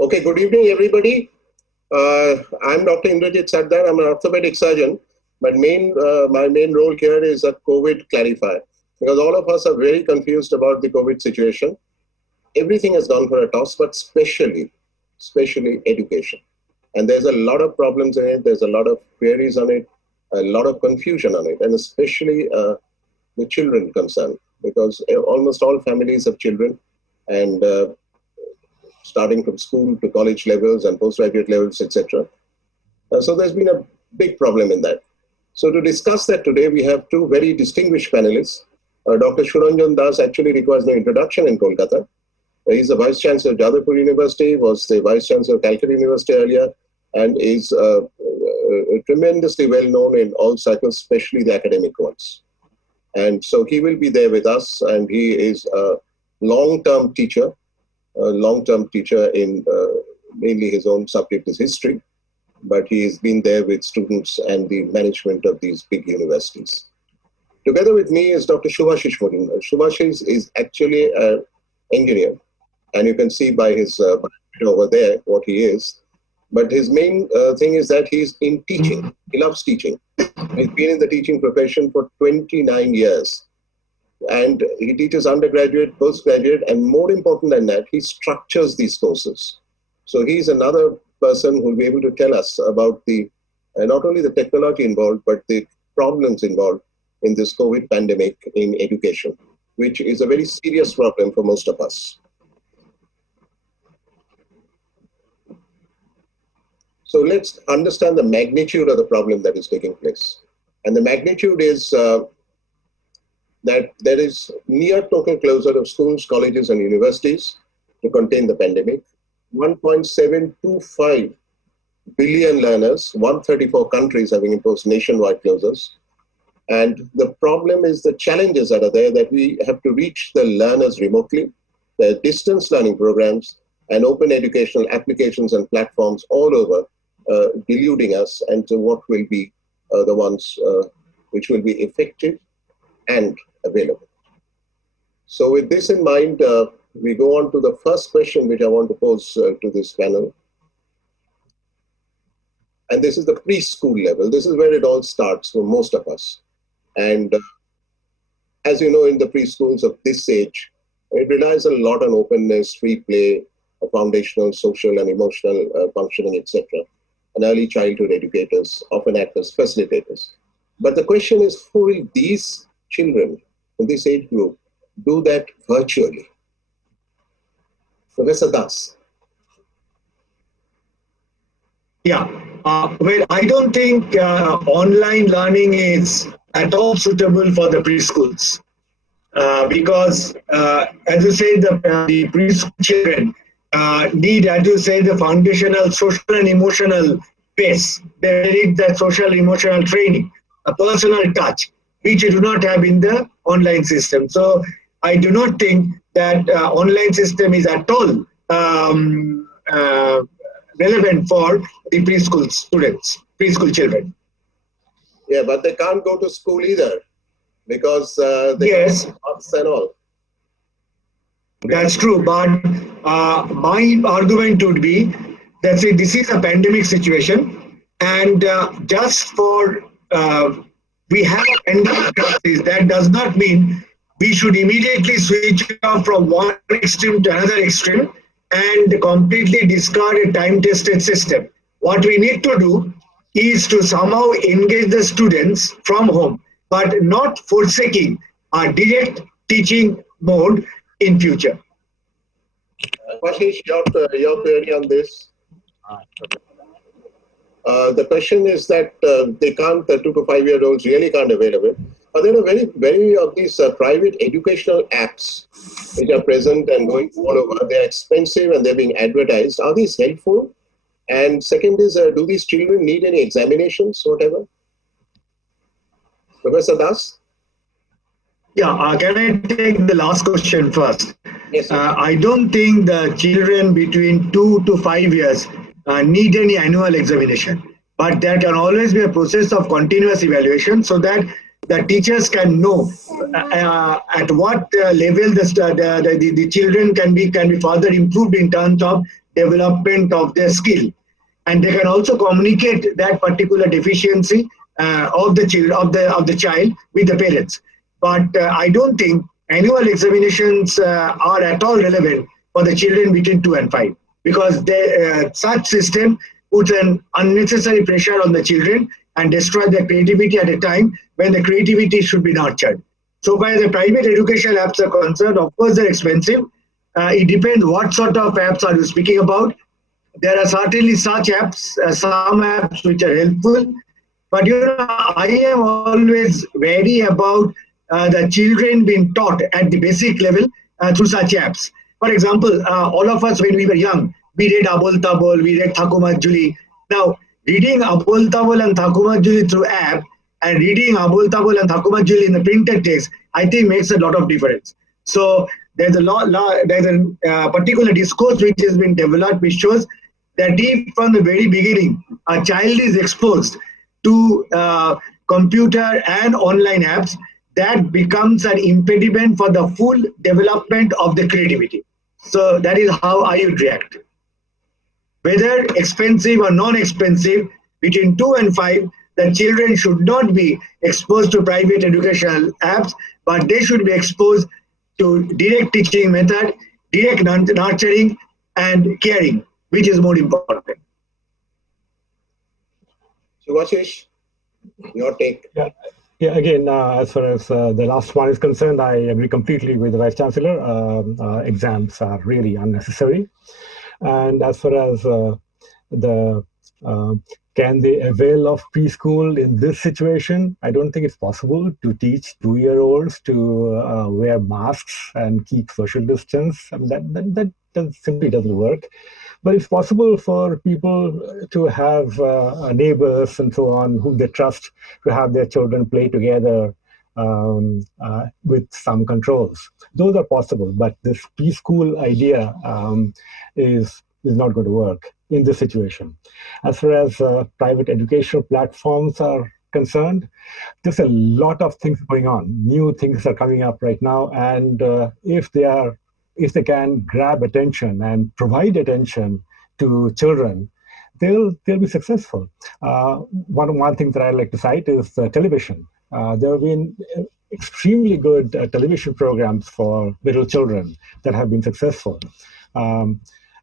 Okay, good evening, everybody. I'm Dr. Indrajit Sardar. I'm an orthopedic surgeon, but my main role here is a COVID clarifier because all of us are very confused about the COVID situation. Everything has gone for a toss, but especially education. And there's a lot of problems in it. There's a lot of queries on it, a lot of confusion on it, and especially the children concerned because almost all families have children, and starting from school to college levels and postgraduate levels, etc. So there's been a big problem in that. So to discuss that today, we have two very distinguished panelists. Dr. Suranjan Das actually requires no introduction in Kolkata. He's the Vice Chancellor of Jadavpur University, was the Vice Chancellor of Calcutta University earlier, and is tremendously well known in all circles, especially the academic ones. And so he will be there with us, and he is a long-term teacher in mainly his own subject is history, but he has been there with students and the management of these big universities. Together with me is Dr. Subhashish. Subhashish is actually an engineer, and you can see by his over there what he is. But his main thing is that he's in teaching. He loves teaching. He's been in the teaching profession for 29 years. And he teaches undergraduate, postgraduate, and more important than that, he structures these courses. So he's another person who will be able to tell us about the not only the technology involved, but the problems involved in this COVID pandemic in education, which is a very serious problem for most of us. So let's understand the magnitude of the problem that is taking place. And the magnitude is that there is near total closure of schools, colleges, and universities to contain the pandemic. 1.725 billion learners, 134 countries having imposed nationwide closures. And the problem is the challenges that are there, that we have to reach the learners remotely, the distance learning programs, and open educational applications and platforms all over, deluding us into what will be the ones which will be effective and available. So with this in mind, we go on to the first question which I want to pose to this panel. And this is the preschool level. This is where it all starts for most of us. And as you know, in the preschools of this age, it relies a lot on openness, free play, foundational social and emotional functioning, etc. And early childhood educators often act as facilitators. But the question is, who will these children in this age group do that virtually? Professor Das. Yeah, well, I don't think online learning is at all suitable for the preschools because, as you say, the preschool children need, as you say, the foundational social and emotional base. They need that social emotional training, a personal touch, which you do not have in the online system. So I do not think that online system is at all relevant for the preschool students, preschool children. Yeah, but they can't go to school either because they yes, masks and all. That's true. But my argument would be that see, this is a pandemic situation, and just for we have a pandemic crisis, that does not mean we should immediately switch off from one extreme to another extreme and completely discard a time-tested system. What we need to do is to somehow engage the students from home, but not forsaking a direct teaching mode in future. Ashish, your query on this? The question is that they can't, the 2 to 5 year olds really can't avail of it. There are very of these private educational apps which are present and going all over. They're expensive and they're being advertised. Are these helpful? And second is, do these children need any examinations, whatever? Professor Das? Yeah, can I take the last question first? Yes, I don't think the children between 2 to 5 years need any annual examination, but there can always be a process of continuous evaluation so that the teachers can know at what level the children can be further improved in terms of development of their skill, and they can also communicate that particular deficiency of the child with the parents. But I don't think annual examinations are at all relevant for the children between 2 and 5, because such system puts an unnecessary pressure on the children and destroy their creativity at a time when the creativity should be nurtured. So far as the private educational apps are concerned, of course they're expensive. It depends what sort of apps are you speaking about. There are certainly such apps, some apps which are helpful, but I am always wary about the children being taught at the basic level through such apps. For example, all of us when we were young, we read Abol Tabol, we read Thakumajuli. Now, reading Abol Tabol and Thakumajuli through app and reading Abol Tabol and Thakumajuli in the printed text, I think makes a lot of difference. So there's a particular discourse which has been developed which shows that if from the very beginning a child is exposed to computer and online apps, that becomes an impediment for the full development of the creativity. So that is how I would react. Whether expensive or non-expensive, between 2 and 5, the children should not be exposed to private educational apps, but they should be exposed to direct teaching method, direct nurturing, and caring, which is more important. Subhashish, your take. Yeah, again, as far as the last one is concerned, I agree completely with the Vice Chancellor. Exams are really unnecessary. And as far as the can they avail of preschool in this situation? I don't think it's possible to teach 2-year-olds to wear masks and keep social distance. I mean, that simply doesn't work. But it's possible for people to have neighbors and so on whom they trust to have their children play together with some controls. Those are possible, but this preschool idea is not going to work in this situation. As far as private educational platforms are concerned, there's a lot of things going on. New things are coming up right now, and if they can grab attention and provide attention to children, they'll be successful. One thing that I like to cite is television. There have been extremely good television programs for little children that have been successful.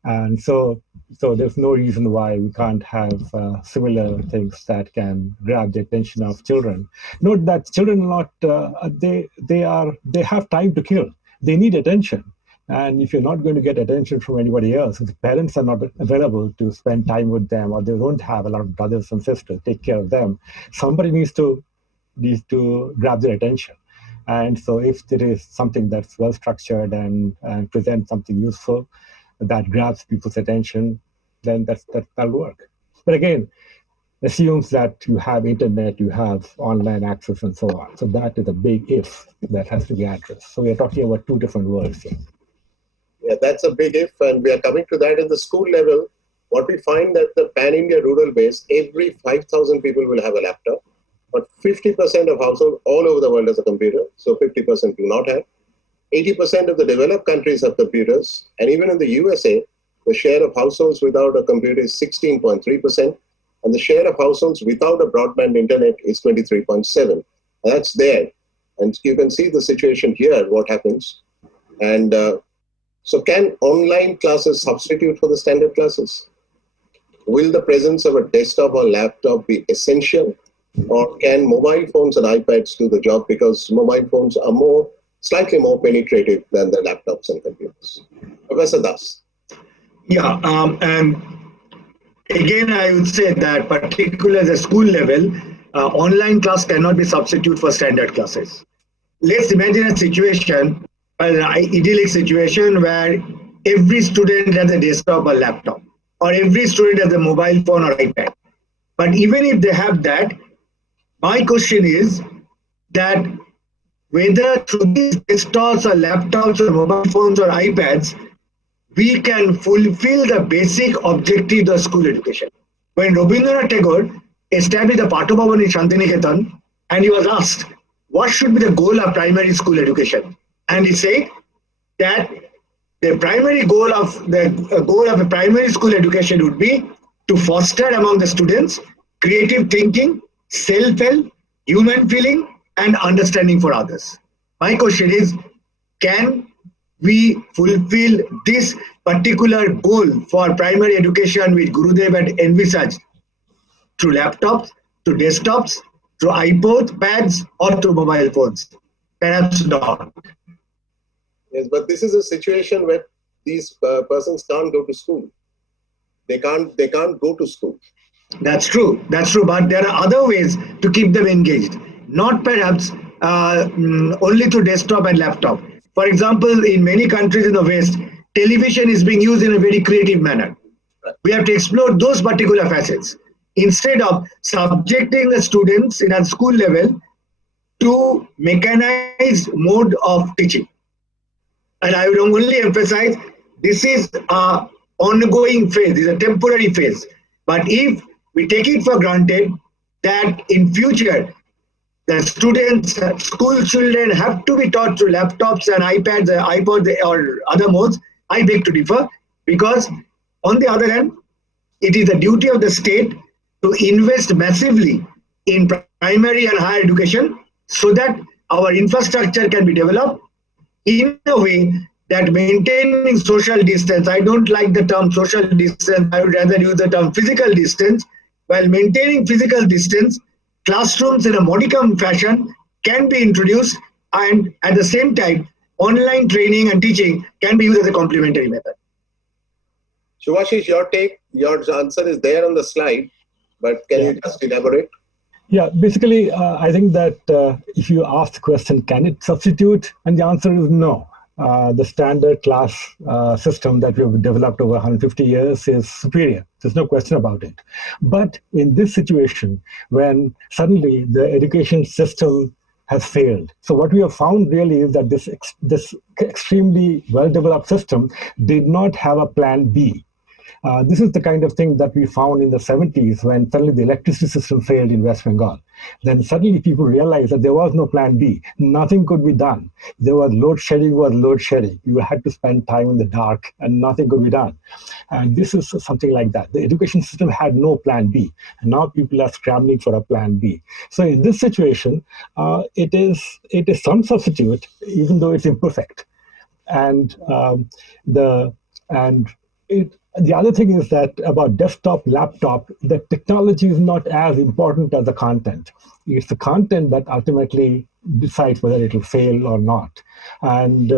And so there's no reason why we can't have similar things that can grab the attention of children. Note that children are not, they have time to kill. They need attention. And if you're not going to get attention from anybody else, if the parents are not available to spend time with them, or they don't have a lot of brothers and sisters, take care of them, somebody needs to grab their attention. And so if there is something that's well structured and presents something useful that grabs people's attention, then that'll work. But again, assumes that you have internet, you have online access and so on. So that is a big if that has to be addressed. So we're talking about two different worlds here. Yeah, that's a big if, and we are coming to that in the school level. What we find that the pan-India rural base, every 5,000 people will have a laptop, but 50% of households all over the world has a computer, so 50% do not have. 80% of the developed countries have computers, and even in the USA, the share of households without a computer is 16.3%, and the share of households without a broadband internet is 23.7%. That's there, and you can see the situation here, what happens. And so can online classes substitute for the standard classes? Will the presence of a desktop or laptop be essential? Or can mobile phones and iPads do the job, because mobile phones are slightly more penetrative than the laptops and computers? Professor Das. Yeah, and again, I would say that particularly at the school level, online class cannot be substitute for standard classes. Let's imagine a situation, an idyllic situation where every student has a desktop or laptop, or every student has a mobile phone or iPad. But even if they have that, my question is that whether through these desktops or laptops or mobile phones or iPads, we can fulfill the basic objective of school education. When Rabindranath Tagore established the Patobhavan in Shantiniketan, and he was asked, what should be the goal of primary school education? And he said that The primary goal of a primary school education would be to foster among the students creative thinking, self-help, human feeling, and understanding for others. My question is, can we fulfill this particular goal for primary education which Gurudev had envisaged through laptops, through desktops, through iPods, pads, or through mobile phones? Perhaps not. Yes, but this is a situation where these persons can't go to school. They can't go to school. That's true. That's true. But there are other ways to keep them engaged, not perhaps only through desktop and laptop. For example, in many countries in the West, television is being used in a very creative manner. We have to explore those particular facets instead of subjecting the students in a school level to mechanized mode of teaching. And I would only emphasize this is a ongoing phase, is a temporary phase. But if we take it for granted that in future the students, school children have to be taught through laptops and iPads, iPods or other modes, I beg to differ because on the other hand, it is the duty of the state to invest massively in primary and higher education so that our infrastructure can be developed in a way that maintaining social distance, I don't like the term social distance, I would rather use the term physical distance. While maintaining physical distance, classrooms in a modicum fashion can be introduced, and at the same time, online training and teaching can be used as a complementary method. Subhashish, your answer is there on the slide, but can you just elaborate? Yeah, basically, I think that if you ask the question, can it substitute? And the answer is no. The standard class system that we've developed over 150 years is superior. There's no question about it. But in this situation, when suddenly the education system has failed, so what we have found really is that this extremely well-developed system did not have a plan B. This is the kind of thing that we found in the 70s when suddenly the electricity system failed in West Bengal. Then suddenly people realized that there was no plan B. Nothing could be done. There was load shedding. You had to spend time in the dark and nothing could be done. And this is something like that. The education system had no plan B. And now people are scrambling for a plan B. So in this situation, it is some substitute, even though it's imperfect. And the other thing is that about desktop, laptop, the technology is not as important as the content. It's the content that ultimately decides whether it will fail or not. And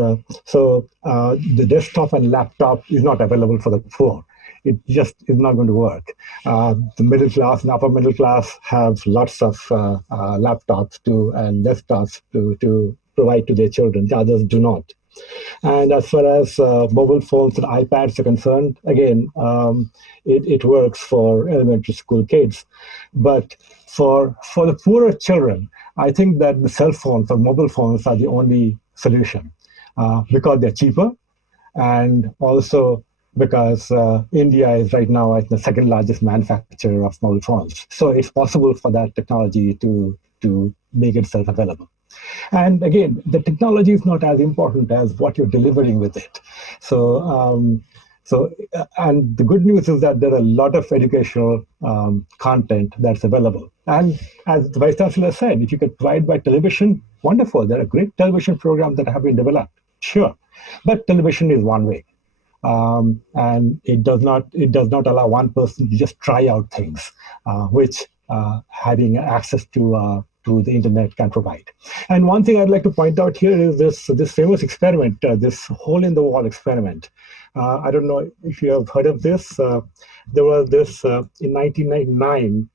so the desktop and laptop is not available for the poor. It just is not going to work. The middle class and upper middle class have lots of laptops and desktops to provide to their children. The others do not. And as far as mobile phones and iPads are concerned, again, it works for elementary school kids. But for the poorer children, I think that the cell phones or mobile phones are the only solution because they're cheaper, and also because India is right now the second largest manufacturer of mobile phones. So it's possible for that technology to make itself available. And again, the technology is not as important as what you're delivering with it. And the good news is that there are a lot of educational content that's available. And as the Vice Chancellor said, if you could provide by television, wonderful. There are great television programs that have been developed, sure. But television is one way. And it does not allow one person to just try out things, which having access to the internet can provide. And one thing I'd like to point out here is this famous experiment, this hole in the wall experiment. I don't know if you have heard of this. There was this in 1999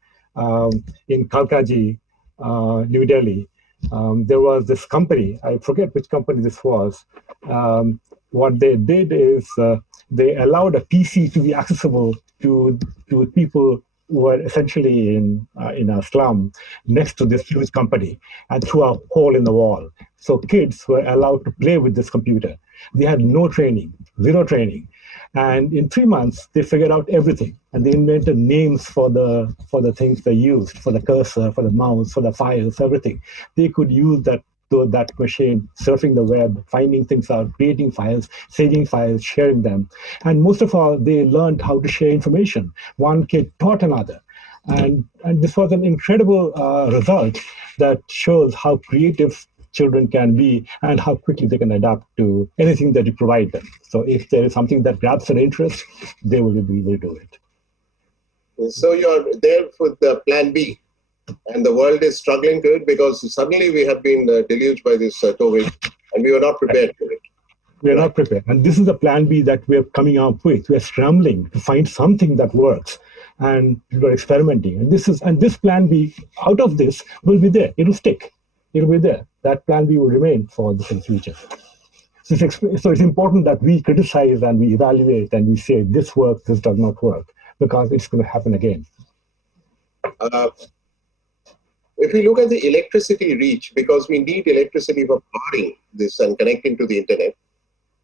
in Kalkaji, New Delhi. There was this company, I forget which company this was. What they did is they allowed a PC to be accessible to people who were essentially in a slum next to this huge company, and through a hole in the wall. So kids were allowed to play with this computer. They had no training, zero training. And in 3 months, they figured out everything. And they invented names for the things they used, for the cursor, for the mouse, for the files, everything. They could use that that machine, surfing the web, finding things out, creating files, saving files, sharing them. And most of all, they learned how to share information. One kid taught another. And this was an incredible result that shows how creative children can be and how quickly they can adapt to anything that you provide them. So if there is something that grabs their interest, they will be able to do it. So you're there for the plan B, and the world is struggling to it because suddenly we have been deluged by this COVID, and we were not prepared for it. We are not prepared. And this is the plan B that we are coming up with. We are scrambling to find something that works. And we're experimenting. And this plan B, out of this, will be there. It'll stick. It'll be there. That plan B will remain for the future. So it's important that we criticize and we evaluate and we say this works, this does not work, because it's going to happen again. If we look at the electricity reach, because we need electricity for powering this and connecting to the internet,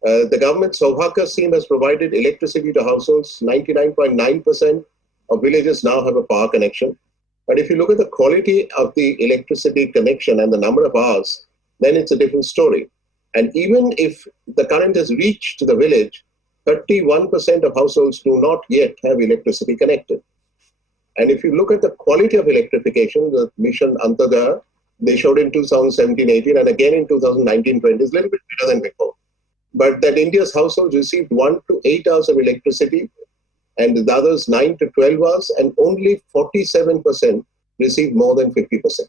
the government Saubhagya scheme has provided electricity to households. 99.9% of villages now have a power connection. But if you look at the quality of the electricity connection and the number of hours, then it's a different story. And even if the current has reached the village, 31% of households do not yet have electricity connected. And if you look at the quality of electrification, the mission Antaga, they showed in 2017-18 and again in 2019-20 is a little bit better than before. But that India's households received 1 to 8 hours of electricity and the others 9 to 12 hours, and only 47% received more than 50%.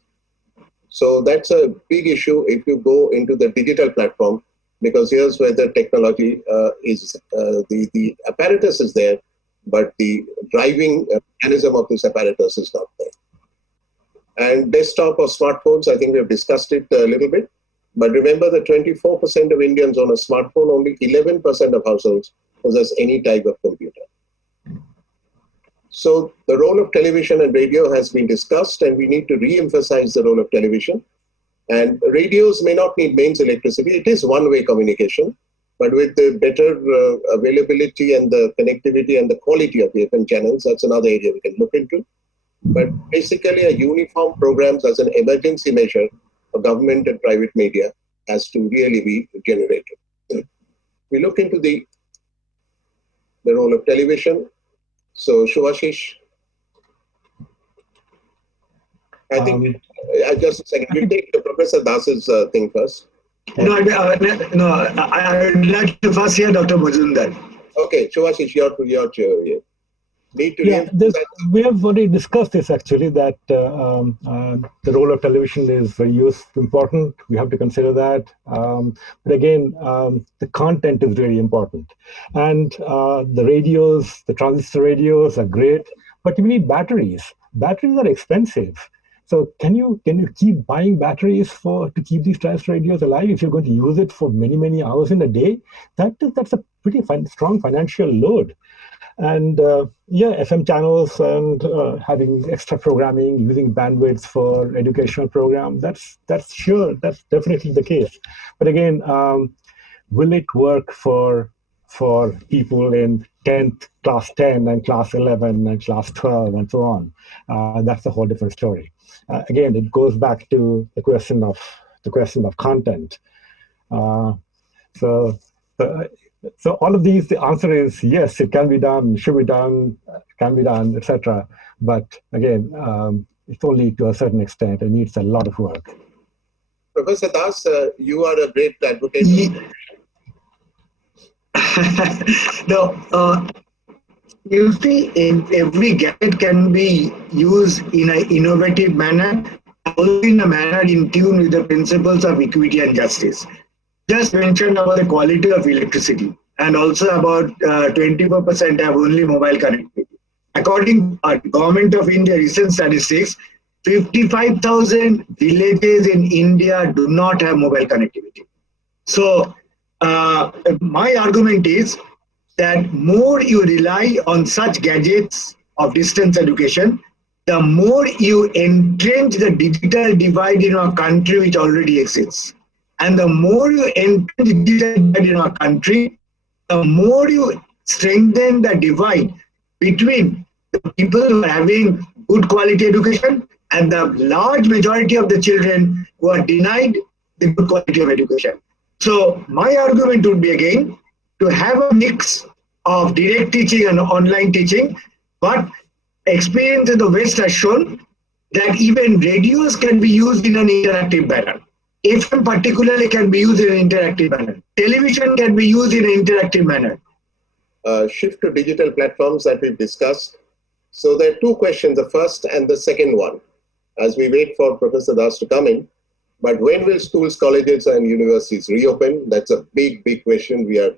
So that's a big issue if you go into the digital platform, because here's where the technology is, the apparatus is there, but the driving mechanism of this apparatus is not there. And desktop or smartphones, I think we've discussed it a little bit, but remember that 24% of Indians own a smartphone, only 11% of households possess any type of computer. So the role of television and radio has been discussed, and we need to re-emphasize the role of television. And radios may not need mains electricity. It is one-way communication, but with the better availability and the connectivity and the quality of the FM channels, that's another area we can look into. But basically, a uniform programs as an emergency measure for government and private media has to really be generated. We look into the role of television. So, Subhashish, I think, just a second, we'll take Professor Das's thing first. No, I would like to first hear Dr. Mazumdar. Okay, Subhashish, your need to we have already discussed this actually, that the role of television is very important. We have to consider that. But again, the content is really important. And the radios, the transistor radios are great, but we need batteries. Batteries are expensive. So can you keep buying batteries to keep these transistor radios alive if you're going to use it for many, many hours in a day? That's a pretty strong financial load. And FM channels and having extra programming, using bandwidths for educational programs, that's definitely the case. But again, will it work for people in 10th, class 10 and class 11 and class 12 and so on? That's a whole different story. Again, it goes back to the question of content. So all of these, the answer is yes, it can be done, should be done, can be done, etc. But again, it's only to a certain extent. It needs a lot of work. Professor Das, you are a great advocate. No, you see, every gadget can be used in an innovative manner, also in a manner in tune with the principles of equity and justice. Just mentioned about the quality of electricity, and also about 24% have only mobile connectivity. According to Government of India recent statistics, 55,000 villages in India do not have mobile connectivity. So my argument is that more you rely on such gadgets of distance education, the more you entrench the digital divide in our country, which already exists. And the more you entrench the digital divide in our country, the more you strengthen the divide between the people who are having good quality education and the large majority of the children who are denied the good quality of education. So my argument would be again to have a mix of direct teaching and online teaching, but experience in the West has shown that even radios can be used in an interactive manner. FM particularly can be used in an interactive manner. Television can be used in an interactive manner. Shift to digital platforms that we've discussed. So there are two questions, the first and the second one, as we wait for Professor Das to come in. But when will schools, colleges, and universities reopen? That's a big, big question. We are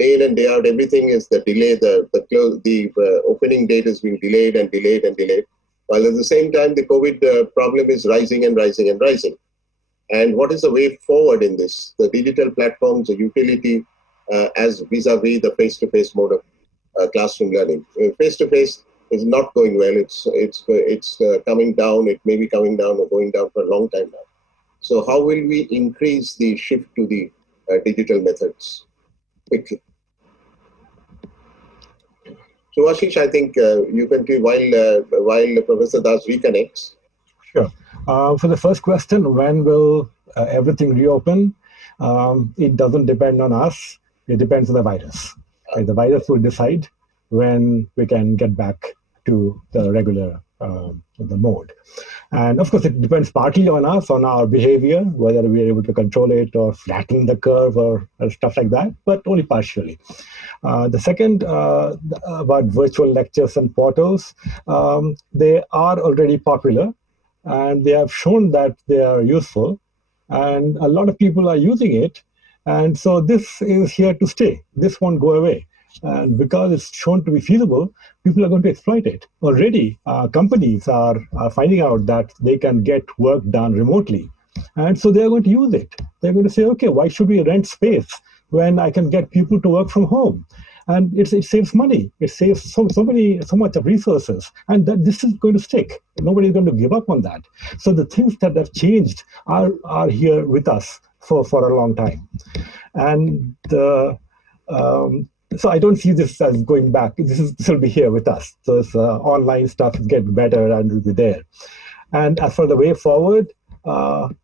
day in and day out. Everything is the delay. The opening date is being delayed and delayed and delayed. While at the same time, the COVID problem is rising and rising and rising. And what is the way forward in this? The digital platforms, the utility, as vis-a-vis the face-to-face mode of classroom learning. Face-to-face is not going well. It's coming down. It may be coming down or going down for a long time now. So how will we increase the shift to the digital methods quickly? Subhashish, I think you can do while Professor Das reconnects. Sure. For the first question, when will everything reopen? It doesn't depend on us. It depends on the virus. The virus will decide when we can get back to the regular the mode. And of course, it depends partly on us, on our behavior, whether we are able to control it or flatten the curve or stuff like that, but only partially. The second, about virtual lectures and portals, they are already popular and they have shown that they are useful and a lot of people are using it. And so this is here to stay. This won't go away. And because it's shown to be feasible, people are going to exploit it. Already, companies are finding out that they can get work done remotely. And so they're going to use it. They're going to say, okay, why should we rent space when I can get people to work from home? And it saves money. It saves so much of resources. And that this is going to stick. Nobody's going to give up on that. So the things that have changed are here with us for a long time. And so I don't see this as going back. This will be here with us. So it's, online stuff is getting better and will be there. And as for the way forward,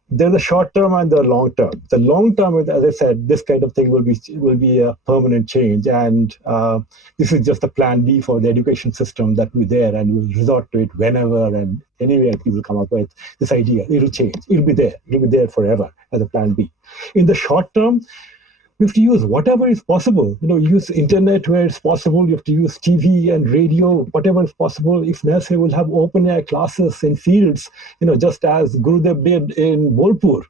there's a short term and the long term. The long term is, as I said, this kind of thing will be a permanent change, and this is just a plan B for the education system that will be there, and we'll resort to it whenever and anywhere people come up with this idea. It'll change. It'll be there. It'll be there forever as a plan B. In the short term, you have to use whatever is possible. Use internet where it's possible. You have to use TV and radio, whatever is possible. If necessary, we'll have open air classes in fields, just as Gurudev did in Bolpur.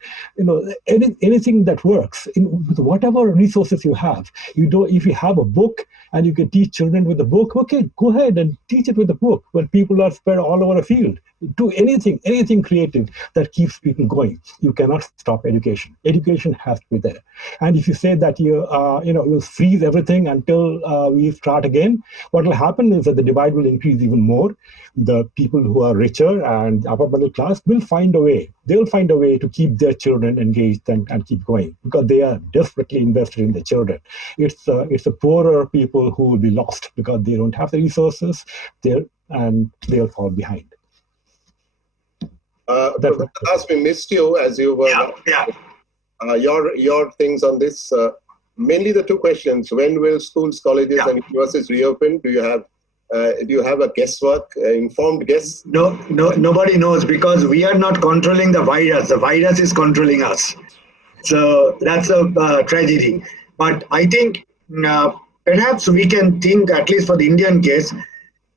Anything that works, with whatever resources you have. If you have a book and you can teach children with the book, okay, go ahead and teach it with the book, where people are spread all over a field. Do anything creative that keeps people going. You cannot stop education. Education has to be there. And if you say that you'll freeze everything until we start again, what will happen is that the divide will increase even more. The people who are richer and upper middle class will find a way. They'll find a way to keep their children engaged and keep going, because they are desperately invested in their children. It's the poorer people who will be lost because they don't have the resources and they'll fall behind. As we missed you as you were. Your things on this. Mainly the two questions: when will schools, colleges, and universities reopen? Do you have a guesswork, informed guess? No, nobody knows, because we are not controlling the virus. The virus is controlling us. So that's a tragedy. But I think perhaps we can think, at least for the Indian case,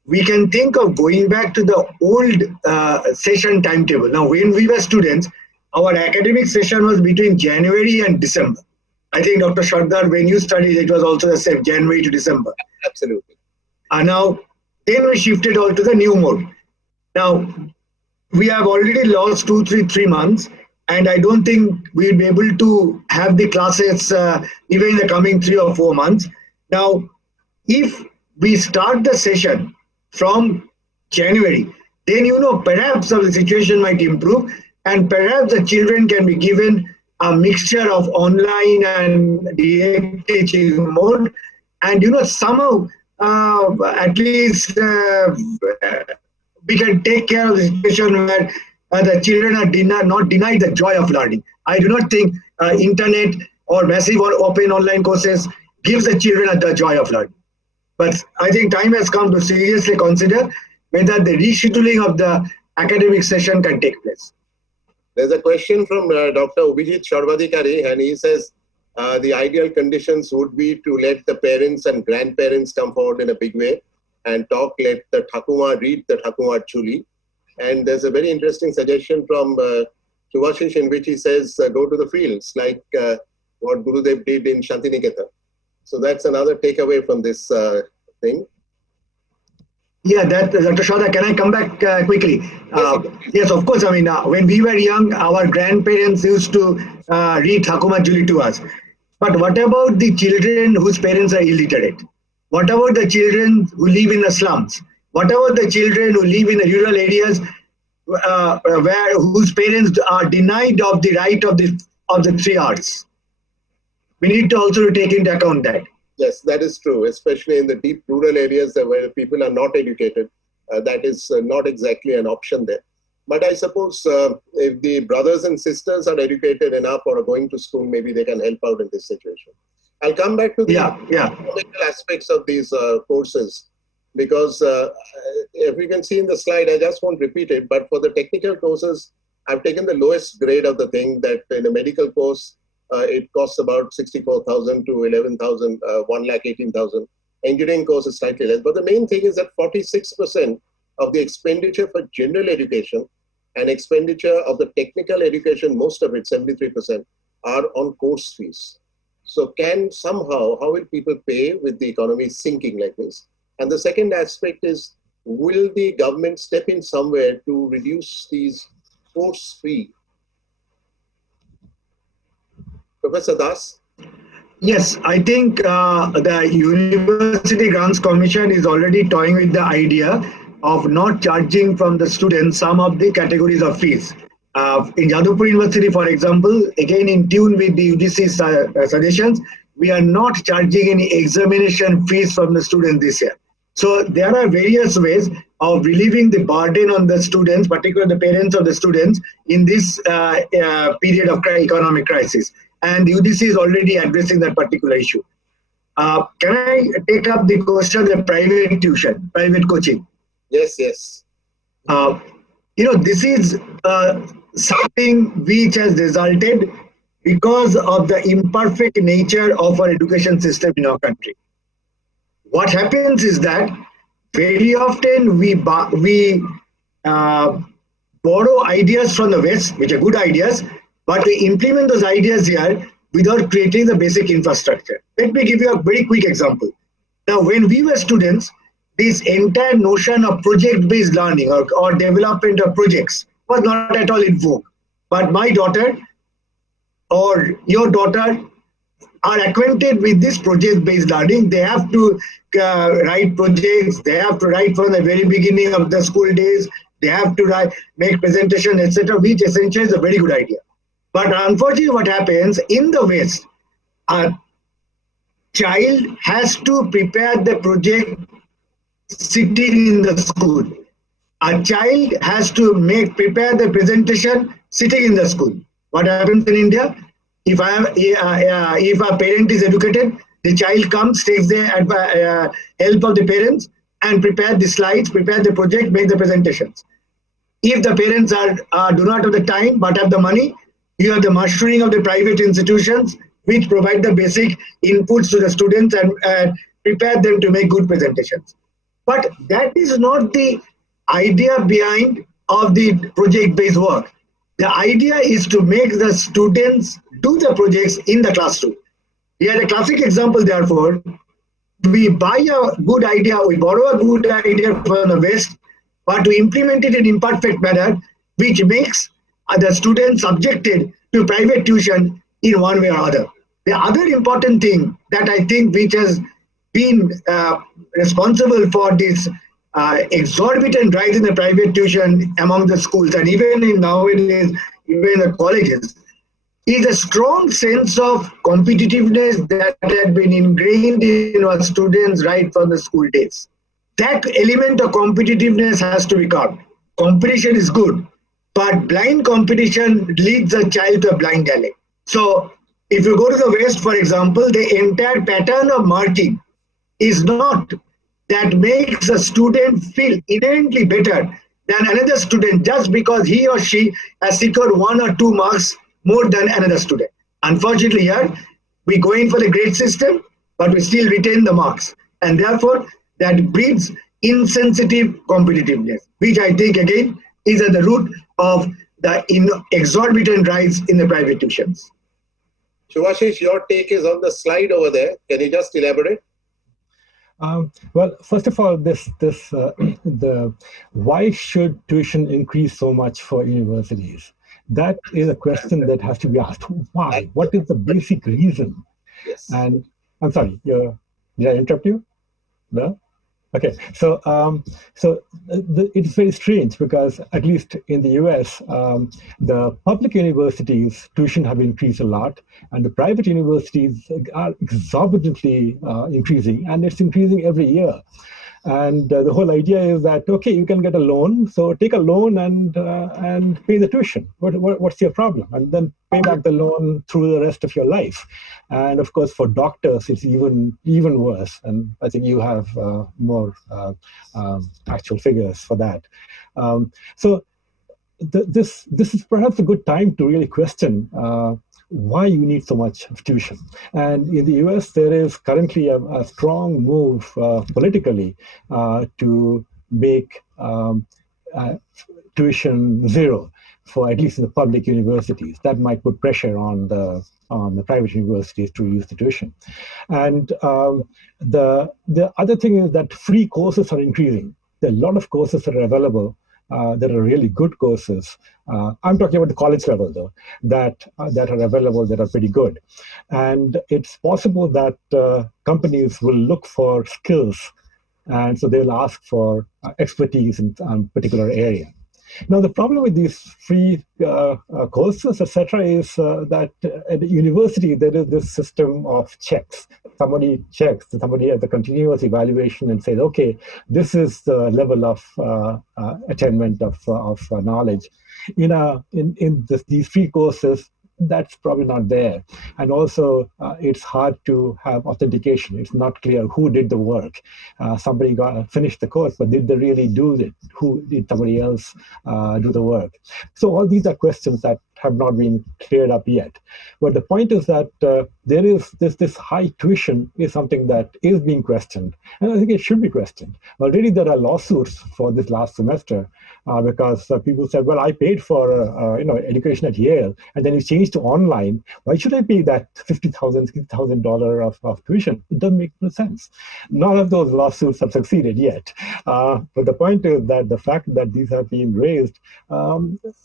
we can think of going back to the old session timetable. Now, when we were students, our academic session was between January and December. I think, Dr. Sardar, when you studied, it was also the same, January to December. Absolutely. Now, then we shifted all to the new mode. Now, we have already lost 3 months, and I don't think we'll be able to have the classes even in the coming 3 or 4 months. Now, if we start the session from January, then perhaps the situation might improve, and perhaps the children can be given a mixture of online and direct teaching mode, and somehow at least we can take care of the situation where the children are not denied the joy of learning. I do not think internet or massive or open online courses gives the children the joy of learning. But I think time has come to seriously consider whether the rescheduling of the academic session can take place. There's a question from Dr. Abhijit Sharvadikari, and he says the ideal conditions would be to let the parents and grandparents come forward in a big way and talk, let the Thakuma read the Thakuma Chuli. And there's a very interesting suggestion from Subhashish in which he says, go to the fields, like what Gurudev did in Shantiniketan. So that's another takeaway from this thing. Yeah, that Dr. Sardar, can I come back quickly? Yes, of course. I mean, when we were young, our grandparents used to read Thakuma Juli to us. But what about the children whose parents are illiterate? What about the children who live in the slums? What about the children who live in the rural areas whose parents are denied of the right of the 3 arts? We need to also take into account that. Yes, that is true, especially in the deep rural areas where people are not educated. That is not exactly an option there. But I suppose if the brothers and sisters are educated enough or are going to school, maybe they can help out in this situation. I'll come back to the technical aspects of these courses, because if you can see in the slide, I just won't repeat it, but for the technical courses, I've taken the lowest grade of the thing, that in a medical course, it costs about 64,000 to 11,000, 1,18,000. Engineering course is slightly less. But the main thing is that 46% of the expenditure for general education and expenditure of the technical education, most of it, 73%, are on course fees. So how will people pay with the economy sinking like this? And the second aspect is, will the government step in somewhere to reduce these course fee? Professor Das? Yes, I think the University Grants Commission is already toying with the idea of not charging from the students some of the categories of fees. In Jadavpur University, for example, again in tune with the UGC's suggestions, we are not charging any examination fees from the students this year. So there are various ways of relieving the burden on the students, particularly the parents of the students, in this period of economic crisis. And UGC is already addressing that particular issue. Can I take up the question of the private tuition, private coaching? Yes. This is something which has resulted because of the imperfect nature of our education system in our country. What happens is that very often we borrow ideas from the West, which are good ideas, but we implement those ideas here without creating the basic infrastructure. Let me give you a very quick example. Now, when we were students, this entire notion of project-based learning or development of projects was not at all in vogue. But my daughter or your daughter are acquainted with this project-based learning. They have to write projects. They have to write from the very beginning of the school days. They have to make presentation, etc., which essentially is a very good idea. But unfortunately, what happens in the West, a child has to prepare the project sitting in the school. A child has to prepare the presentation sitting in the school. What happens in India? If a parent is educated, the child comes, takes the help of the parents and prepare the slides, prepare the project, make the presentations. If the parents do not have the time but have the money, you have the mastering of the private institutions which provide the basic inputs to the students and prepare them to make good presentations. But that is not the idea behind of the project-based work. The idea is to make the students do the projects in the classroom. Here, a classic example, therefore, we buy a good idea, we borrow a good idea from the West, but we implement it in imperfect manner, which makes the students subjected to private tuition in one way or other. The other important thing that I think which has been responsible for this exorbitant rise in the private tuition among the schools and even nowadays, even in the colleges, is a strong sense of competitiveness that had been ingrained in our students right from the school days. That element of competitiveness has to be curbed. Competition is good, but blind competition leads a child to a blind alley. So if you go to the West, for example, the entire pattern of marking is not that makes a student feel inherently better than another student just because he or she has secured 1 or 2 marks more than another student. Unfortunately, here we go in for the grade system, but we still retain the marks, and therefore that breeds insensitive competitiveness, which I think again is at the root of the exorbitant rise in the private tuitions. Subhashish, your take is on the slide over there. Can you just elaborate? Well, first of all, the why should tuition increase so much for universities? That is a question that has to be asked. Why? What is the basic reason? Yes. And I'm sorry, did I interrupt you? No? Okay, so it's very strange because at least in the US, the public universities tuition have increased a lot, and the private universities are exorbitantly increasing, and it's increasing every year. And the whole idea is that okay, you can get a loan, so take a loan and pay the tuition. What's your problem? And then pay back the loan through the rest of your life. And of course, for doctors, it's even worse. And I think you have more actual figures for that. So this is perhaps a good time to really question why you need so much of tuition. And in the US, there is currently a strong move politically to make tuition zero for at least in the public universities. That might put pressure on the private universities to use the tuition. And the other thing is that free courses are increasing. There are a lot of courses that are available that are really good courses. I'm talking about the college level, though, that are available that are pretty good. And it's possible that companies will look for skills, and so they'll ask for expertise in a particular area. Now, the problem with these free courses, etc., is that at the university, there is this system of checks. Somebody checks, somebody at the continuous evaluation and says, okay, this is the level of attainment of knowledge. These free courses, that's probably not there. And also, it's hard to have authentication. It's not clear who did the work. Somebody finished the course, but did they really do it? Who did somebody else do the work? So all these are questions that have not been cleared up yet. But the point is that there is this high tuition is something that is being questioned, and I think it should be questioned. Already there are lawsuits for this last semester because people said, well, I paid for education at Yale, and then it changed to online. Why should I pay that $60,000 of tuition? It doesn't make no sense. None of those lawsuits have succeeded yet. But the point is that the fact that these have been raised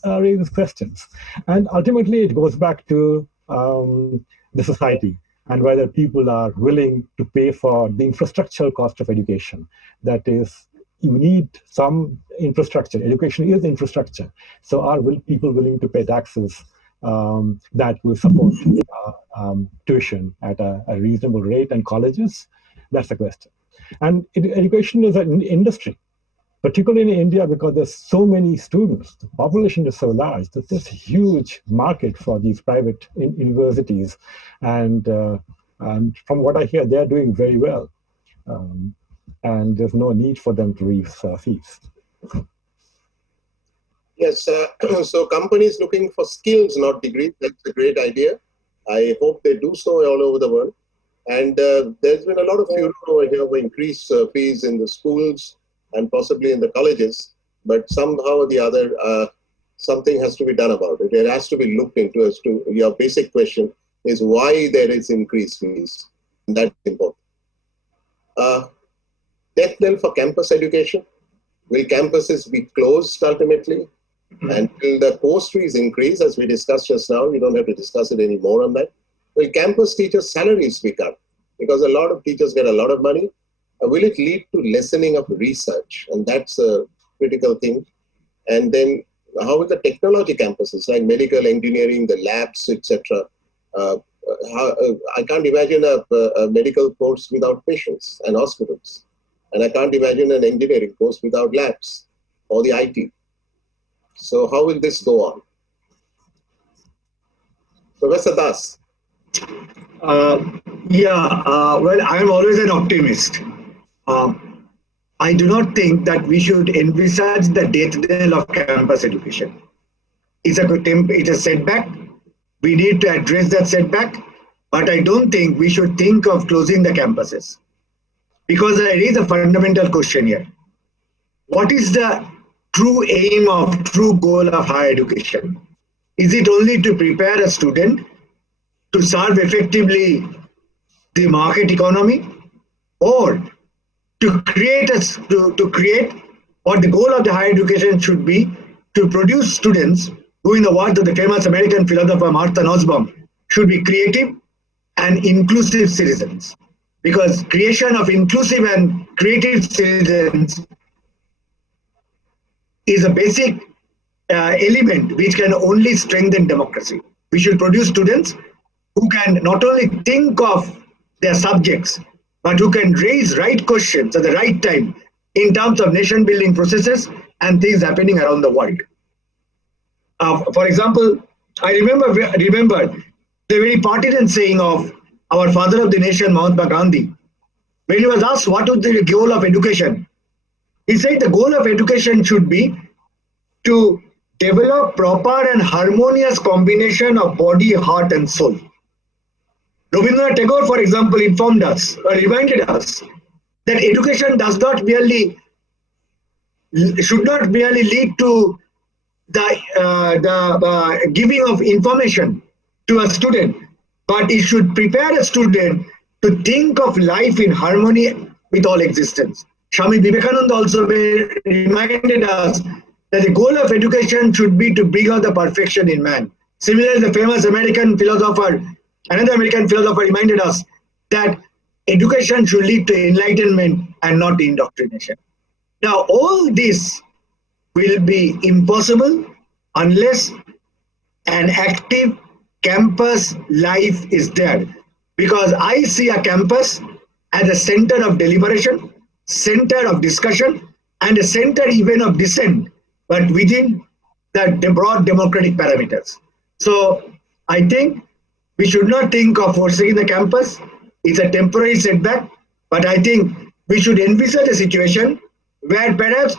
raises questions. And ultimately, it goes back to the society and whether people are willing to pay for the infrastructural cost of education. That is, you need some infrastructure. Education is infrastructure. So are people willing to pay taxes that will support tuition at a reasonable rate and colleges? That's the question. And education is an industry, particularly in India, because there's so many students. The population is so large that there's a huge market for these private universities. And from what I hear, they're doing very well. And there's no need for them to raise fees. Yes, so companies looking for skills, not degrees, that's a great idea. I hope they do so all over the world. And there's been a lot of furor over here for increased fees in the schools and possibly in the colleges, but somehow or the other, something has to be done about it. It has to be looked into. As to your basic question is why there is increased fees. And that's important. Death knell for campus education. Will campuses be closed ultimately? Until the course fees increase, as we discussed just now, we don't have to discuss it anymore on that. Will campus teachers' salaries be cut? Because a lot of teachers get a lot of money. Will it lead to lessening of research? And that's a critical thing. And then how will the technology campuses, like medical, engineering, the labs, etc. I can't imagine a medical course without patients and hospitals. And I can't imagine an engineering course without labs or the IT. So how will this go on? Professor Das. Uh, well, I'm always an optimist. Uh, I do not think that we should envisage the death knell of campus education. It's a setback. We need to address that setback, but I don't think we should think of closing the campuses because there is a fundamental question here. What is the true aim of true goal of higher education? Is it only to prepare a student to serve effectively the market economy, or to create what the goal of the higher education should be to produce students who, in the words of the famous American philosopher Martha Nussbaum, should be creative and inclusive citizens. Because creation of inclusive and creative citizens is a basic element which can only strengthen democracy. We should produce students who can not only think of their subjects, but who can raise right questions at the right time in terms of nation building processes and things happening around the world. For example, I remember the very pertinent saying of our father of the nation, Mahatma Gandhi, when he was asked what was the goal of education. He said the goal of education should be to develop proper and harmonious combination of body, heart, and soul. Rabindranath Tagore, for example, informed us or reminded us that education does not merely should not merely lead to the giving of information to a student, but it should prepare a student to think of life in harmony with all existence. Swami Vivekananda also reminded us that the goal of education should be to bring out the perfection in man. Similarly, the famous another American philosopher reminded us that education should lead to enlightenment and not indoctrination. Now, all this will be impossible unless an active campus life is there. Because I see a campus as a center of deliberation, center of discussion, and a center even of dissent, but within the broad democratic parameters. So I think we should not think of forsaking the campus. It's a temporary setback, but I think we should envisage a situation where perhaps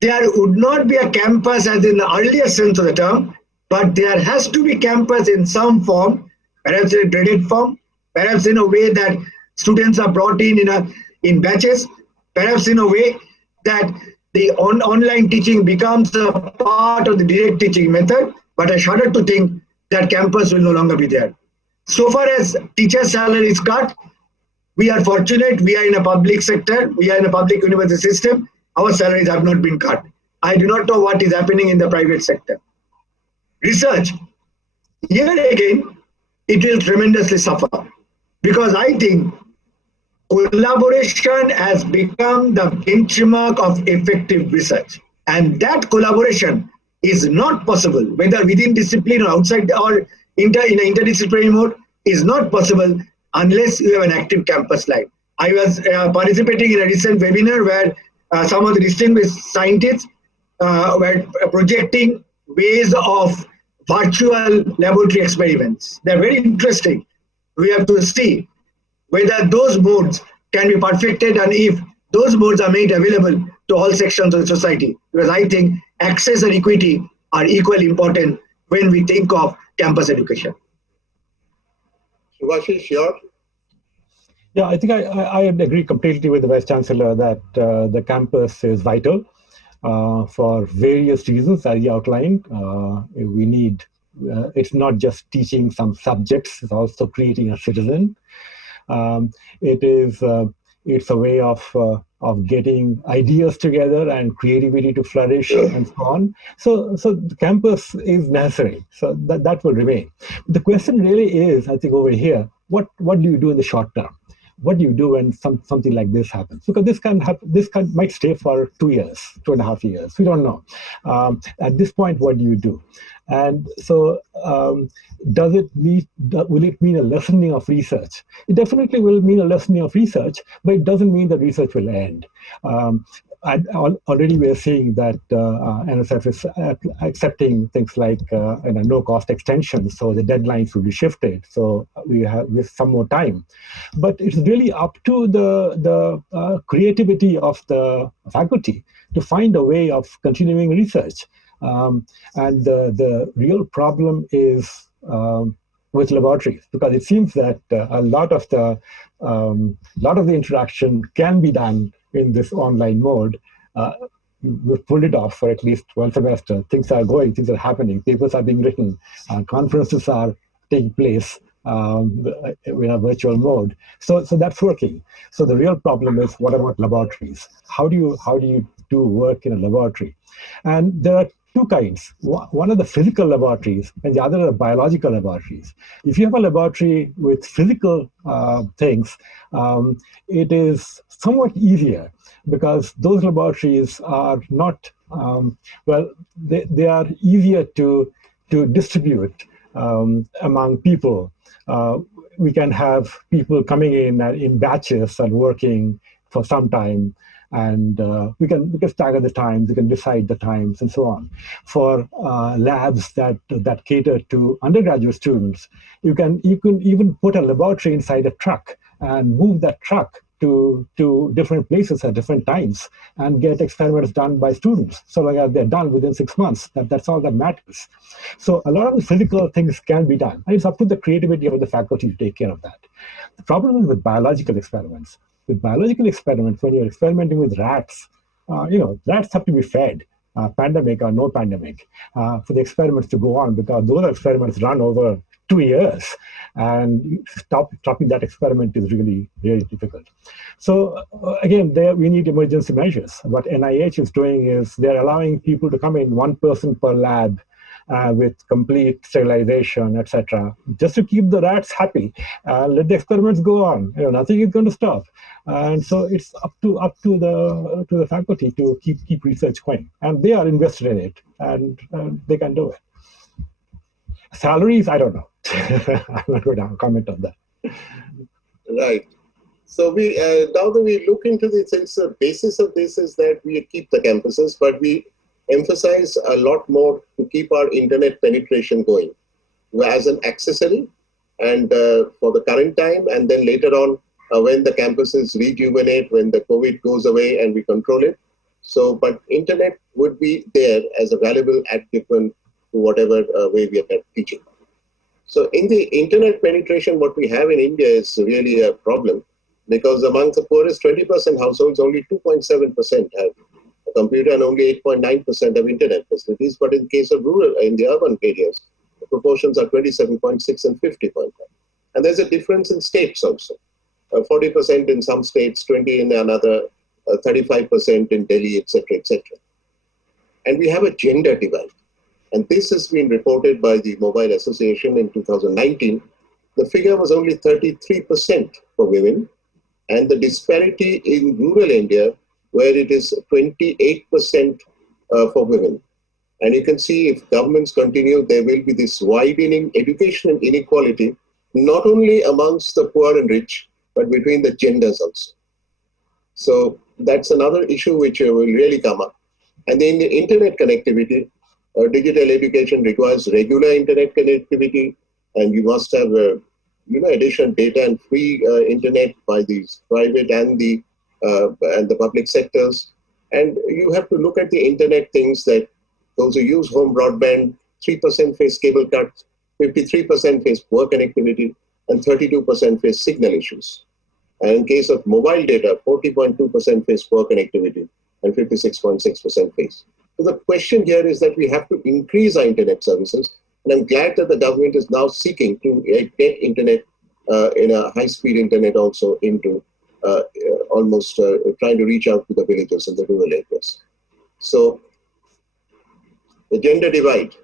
there would not be a campus as in the earlier sense of the term, but there has to be campus in some form, perhaps in a graded form, perhaps in a way that students are brought in batches, perhaps in a way that the online teaching becomes a part of the direct teaching method. But I shudder to think that campus will no longer be there. So far as teacher salary is cut, we are fortunate. We are in a public sector. We are in a public university system. Our salaries have not been cut. I do not know what is happening in the private sector. Research, here again, it will tremendously suffer because I think collaboration has become the benchmark of effective research. And that collaboration is not possible, whether within discipline or outside or in an interdisciplinary mode, is not possible unless you have an active campus life. I was participating in a recent webinar where some of the distinguished scientists were projecting ways of virtual laboratory experiments. They're very interesting. We have to see whether those modes can be perfected and if those modes are made available to all sections of society. Because I think access and equity are equally important when we think of campus education. Subhashish, your? Yeah, I think I agree completely with the Vice Chancellor that the campus is vital for various reasons, as he outlined. We need, it's not just teaching some subjects, it's also creating a citizen. It's a way of getting ideas together and creativity to flourish and so on. So the campus is necessary. So that will remain. The question really is, I think over here, what do you do in the short term? What do you do when something like this happens? Because this might stay for 2 years, 2.5 years. We don't know. At this point, what do you do? And so, will it mean a lessening of research? It definitely will mean a lessening of research, but it doesn't mean that research will end. already we are seeing that NSF is accepting things like no-cost extensions, so the deadlines will be shifted. So we have with some more time, but it's really up to the creativity of the faculty to find a way of continuing research. And the real problem is with laboratories, because it seems that a lot of the interaction can be done in this online mode. We've pulled it off for at least one semester. Things are going, things are happening, papers are being written, conferences are taking place in a virtual mode. So that's working. So the real problem is, what about laboratories? How do you do work in a laboratory? And there are two kinds. One are the physical laboratories, and the other are biological laboratories. If you have a laboratory with physical things, it is somewhat easier, because those laboratories are not, they are easier to distribute among people. We can have people coming in batches and working for some time, and we can stagger the times, we can decide the times, and so on. For labs that cater to undergraduate students, you can even put a laboratory inside a truck and move that truck to different places at different times and get experiments done by students, so long as they're done within 6 months. That's all that matters. So a lot of the physical things can be done, and it's up to the creativity of the faculty to take care of that. The problem is with biological experiments. With biological experiments, when you're experimenting with rats, rats have to be fed, pandemic or no pandemic, for the experiments to go on, because those experiments run over 2 years, and stopping that experiment is really, really difficult. So again, there we need emergency measures. What NIH is doing is they're allowing people to come in, one person per lab, with complete sterilization, etc., just to keep the rats happy. Let the experiments go on. Nothing is going to stop. And so it's up to the faculty to keep research going, and they are invested in it, and they can do it. Salaries, I don't know. I'm not going to comment on that. Right. So we now that we look into this, the basis of this is that we keep the campuses, but we emphasize a lot more to keep our internet penetration going as an accessory, and for the current time, and then later on when the campuses rejuvenate, when the COVID goes away and we control it. So, but internet would be there as a valuable adjunct to whatever way we are teaching. So in the internet penetration, what we have in India is really a problem, because among the poorest 20% households, only 2.7% have a computer and only 8.9% have internet facilities. But in case of rural, in the urban areas, the proportions are 27.6 and 50.5. And there's a difference in states also. 40% in some states, 20 in another, 35% in Delhi, etc., etc. And we have a gender divide. And this has been reported by the Mobile Association in 2019. The figure was only 33% for women, and the disparity in rural India, where it is 28% for women. And you can see, if governments continue, there will be this widening educational inequality, not only amongst the poor and rich, but between the genders also. So that's another issue which will really come up. And then the internet connectivity, digital education requires regular internet connectivity, and you must have additional data and free internet by these private and the public sectors. And you have to look at the internet things that those who use home broadband, 3% face cable cuts, 53% face poor connectivity, and 32% face signal issues. And in case of mobile data, 40.2% face poor connectivity and 56.6% face. So the question here is that we have to increase our internet services. And I'm glad that the government is now seeking to get internet in a high-speed internet also into almost trying to reach out to the villages and the rural areas. So the gender divide.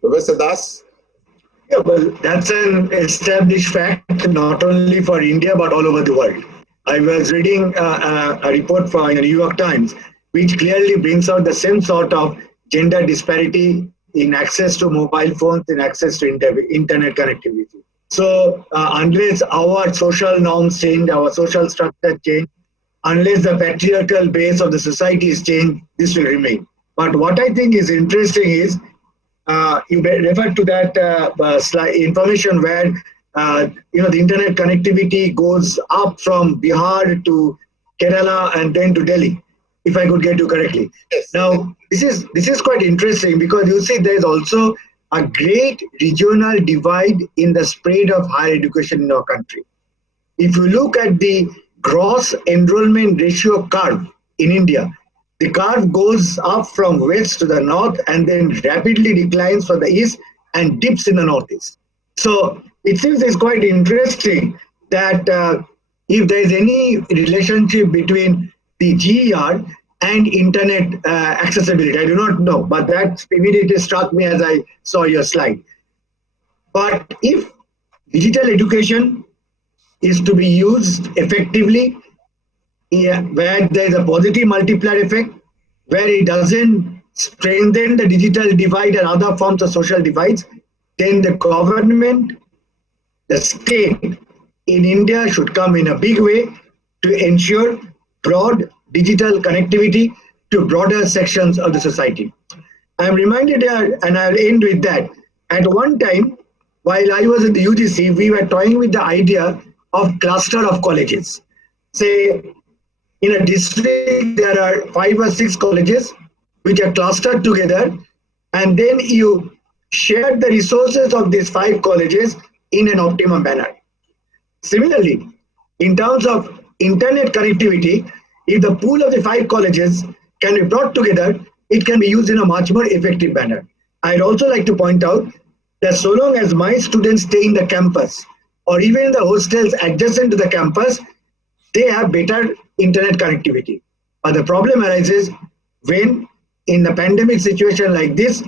Professor Das? Yeah, well, that's an established fact, not only for India, but all over the world. I was reading a report from the New York Times, which clearly brings out the same sort of gender disparity in access to mobile phones, in access to internet connectivity. So unless our social norms change, our social structure change, unless the patriarchal base of the society is changed, this will remain. But what I think is interesting is you refer to that slide information where the internet connectivity goes up from Bihar to Kerala and then to Delhi, if I could get you correctly. Yes. Now this is quite interesting because you see there is also a great regional divide in the spread of higher education in our country. If you look at the gross enrollment ratio curve in India, the curve goes up from west to the north and then rapidly declines for the east and dips in the northeast. So it seems it's quite interesting that if there is any relationship between the GER and internet accessibility, I do not know, but that immediately struck me as I saw your slide. But if digital education is to be used effectively, yeah, where there is a positive multiplier effect, where it doesn't strengthen the digital divide and other forms of social divides, then the government, the state in India should come in a big way to ensure broad digital connectivity to broader sections of the society. I am reminded here, and I'll end with that. At one time, while I was in the UGC, we were toying with the idea of cluster of colleges. Say, in a district, there are 5 or 6 colleges which are clustered together, and then you share the resources of these 5 colleges in an optimum manner. Similarly, in terms of internet connectivity, if the pool of the 5 colleges can be brought together, it can be used in a much more effective manner. I'd also like to point out that so long as my students stay in the campus or even in the hostels adjacent to the campus, they have better internet connectivity. But the problem arises when, in a pandemic situation like this,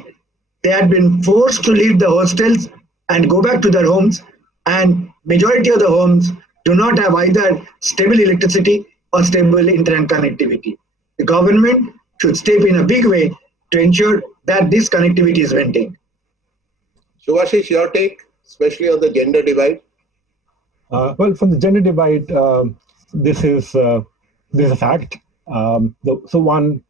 they had been forced to leave the hostels and go back to their homes, and majority of the homes do not have either stable electricity or stable internet connectivity. The government should step in a big way to ensure that this connectivity is maintained. Subhashish, your take, especially on the gender divide? Well, from the gender divide, this is a fact. So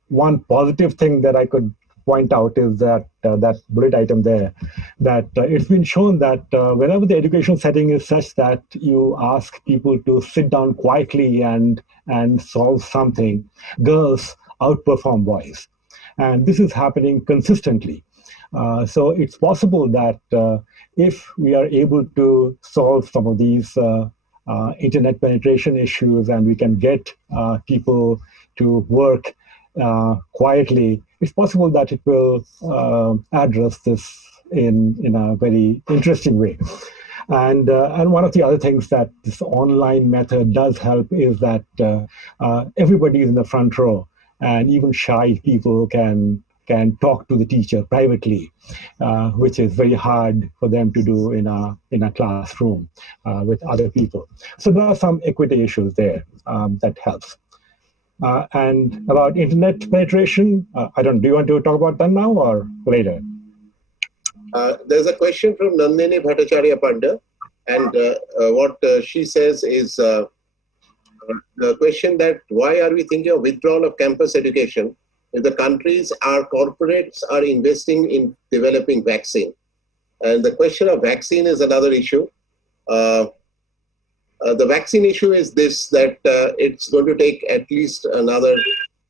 one positive thing that I could point out is that that bullet item there, that it's been shown that whenever the educational setting is such that you ask people to sit down quietly and solve something, girls outperform boys, and this is happening consistently. So it's possible that if we are able to solve some of these internet penetration issues and we can get people to work quietly, it's possible that it will address this in a very interesting way. And one of the other things that this online method does help is that everybody is in the front row, and even shy people can talk to the teacher privately, which is very hard for them to do in a classroom with other people. So there are some equity issues there that helps. And about internet penetration, I don't. Do you want to talk about that now or later? There's a question from Nandini Bhattacharya Panda, and what she says is the question that why are we thinking of withdrawal of campus education if the countries, our corporates are investing in developing vaccine? And the question of vaccine is another issue. The vaccine issue is this, that it's going to take at least another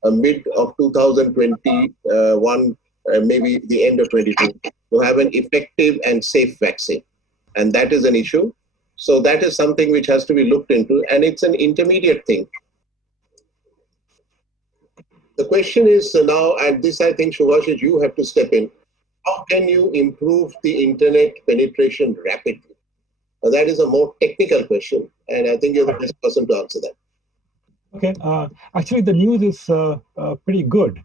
mid of 2021, maybe the end of 22, to have an effective and safe vaccine. And that is an issue. So that is something which has to be looked into, and it's an intermediate thing. The question is now, and this I think, Subhashish, you have to step in. How can you improve the internet penetration rapidly? That is a more technical question, and I think you're the best person to answer that. Okay. Actually, the news is pretty good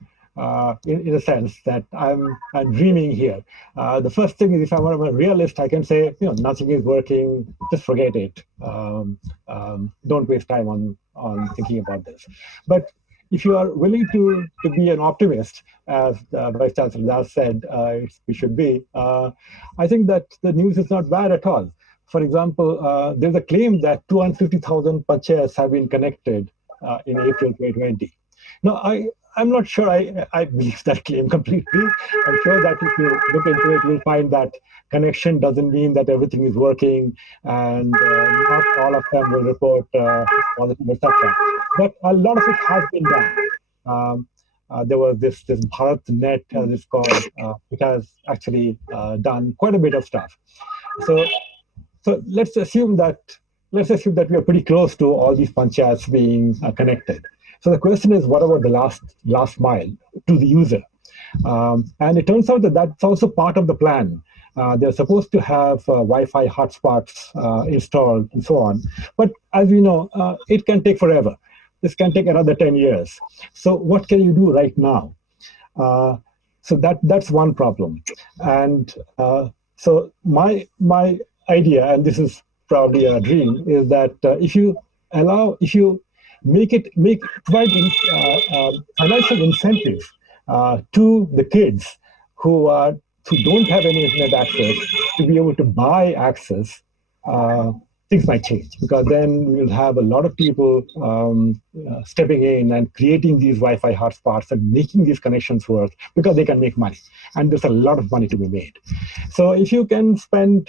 in a sense that I'm dreaming here. The first thing is, if I'm a realist, I can say, nothing is working. Just forget it. Don't waste time on thinking about this. But if you are willing to be an optimist, as the Vice Chancellor has said we should be, I think that the news is not bad at all. for example, there's a claim that 250,000 panchayats have been connected in April 2020. Now, I'm not sure I believe that claim completely. I'm sure that if you look into it, you'll find that connection doesn't mean that everything is working, and not all of them will report positive, etc. But a lot of it has been done. Um, there was this BharatNet, as it's called, which has actually done quite a bit of stuff. So let's assume that we are pretty close to all these panchayats being connected. So the question is, what about the last mile to the user? And it turns out that that's also part of the plan. They're supposed to have Wi-Fi hotspots installed and so on. But as we know, it can take forever. This can take another 10 years. So what can you do right now? So that's one problem. And so my idea, and this is probably a dream, is that if you provide financial incentives to the kids who don't have any internet access to be able to buy access, things might change, because then we'll have a lot of people stepping in and creating these Wi-Fi hotspots and making these connections work, because they can make money, and there's a lot of money to be made. So if you can send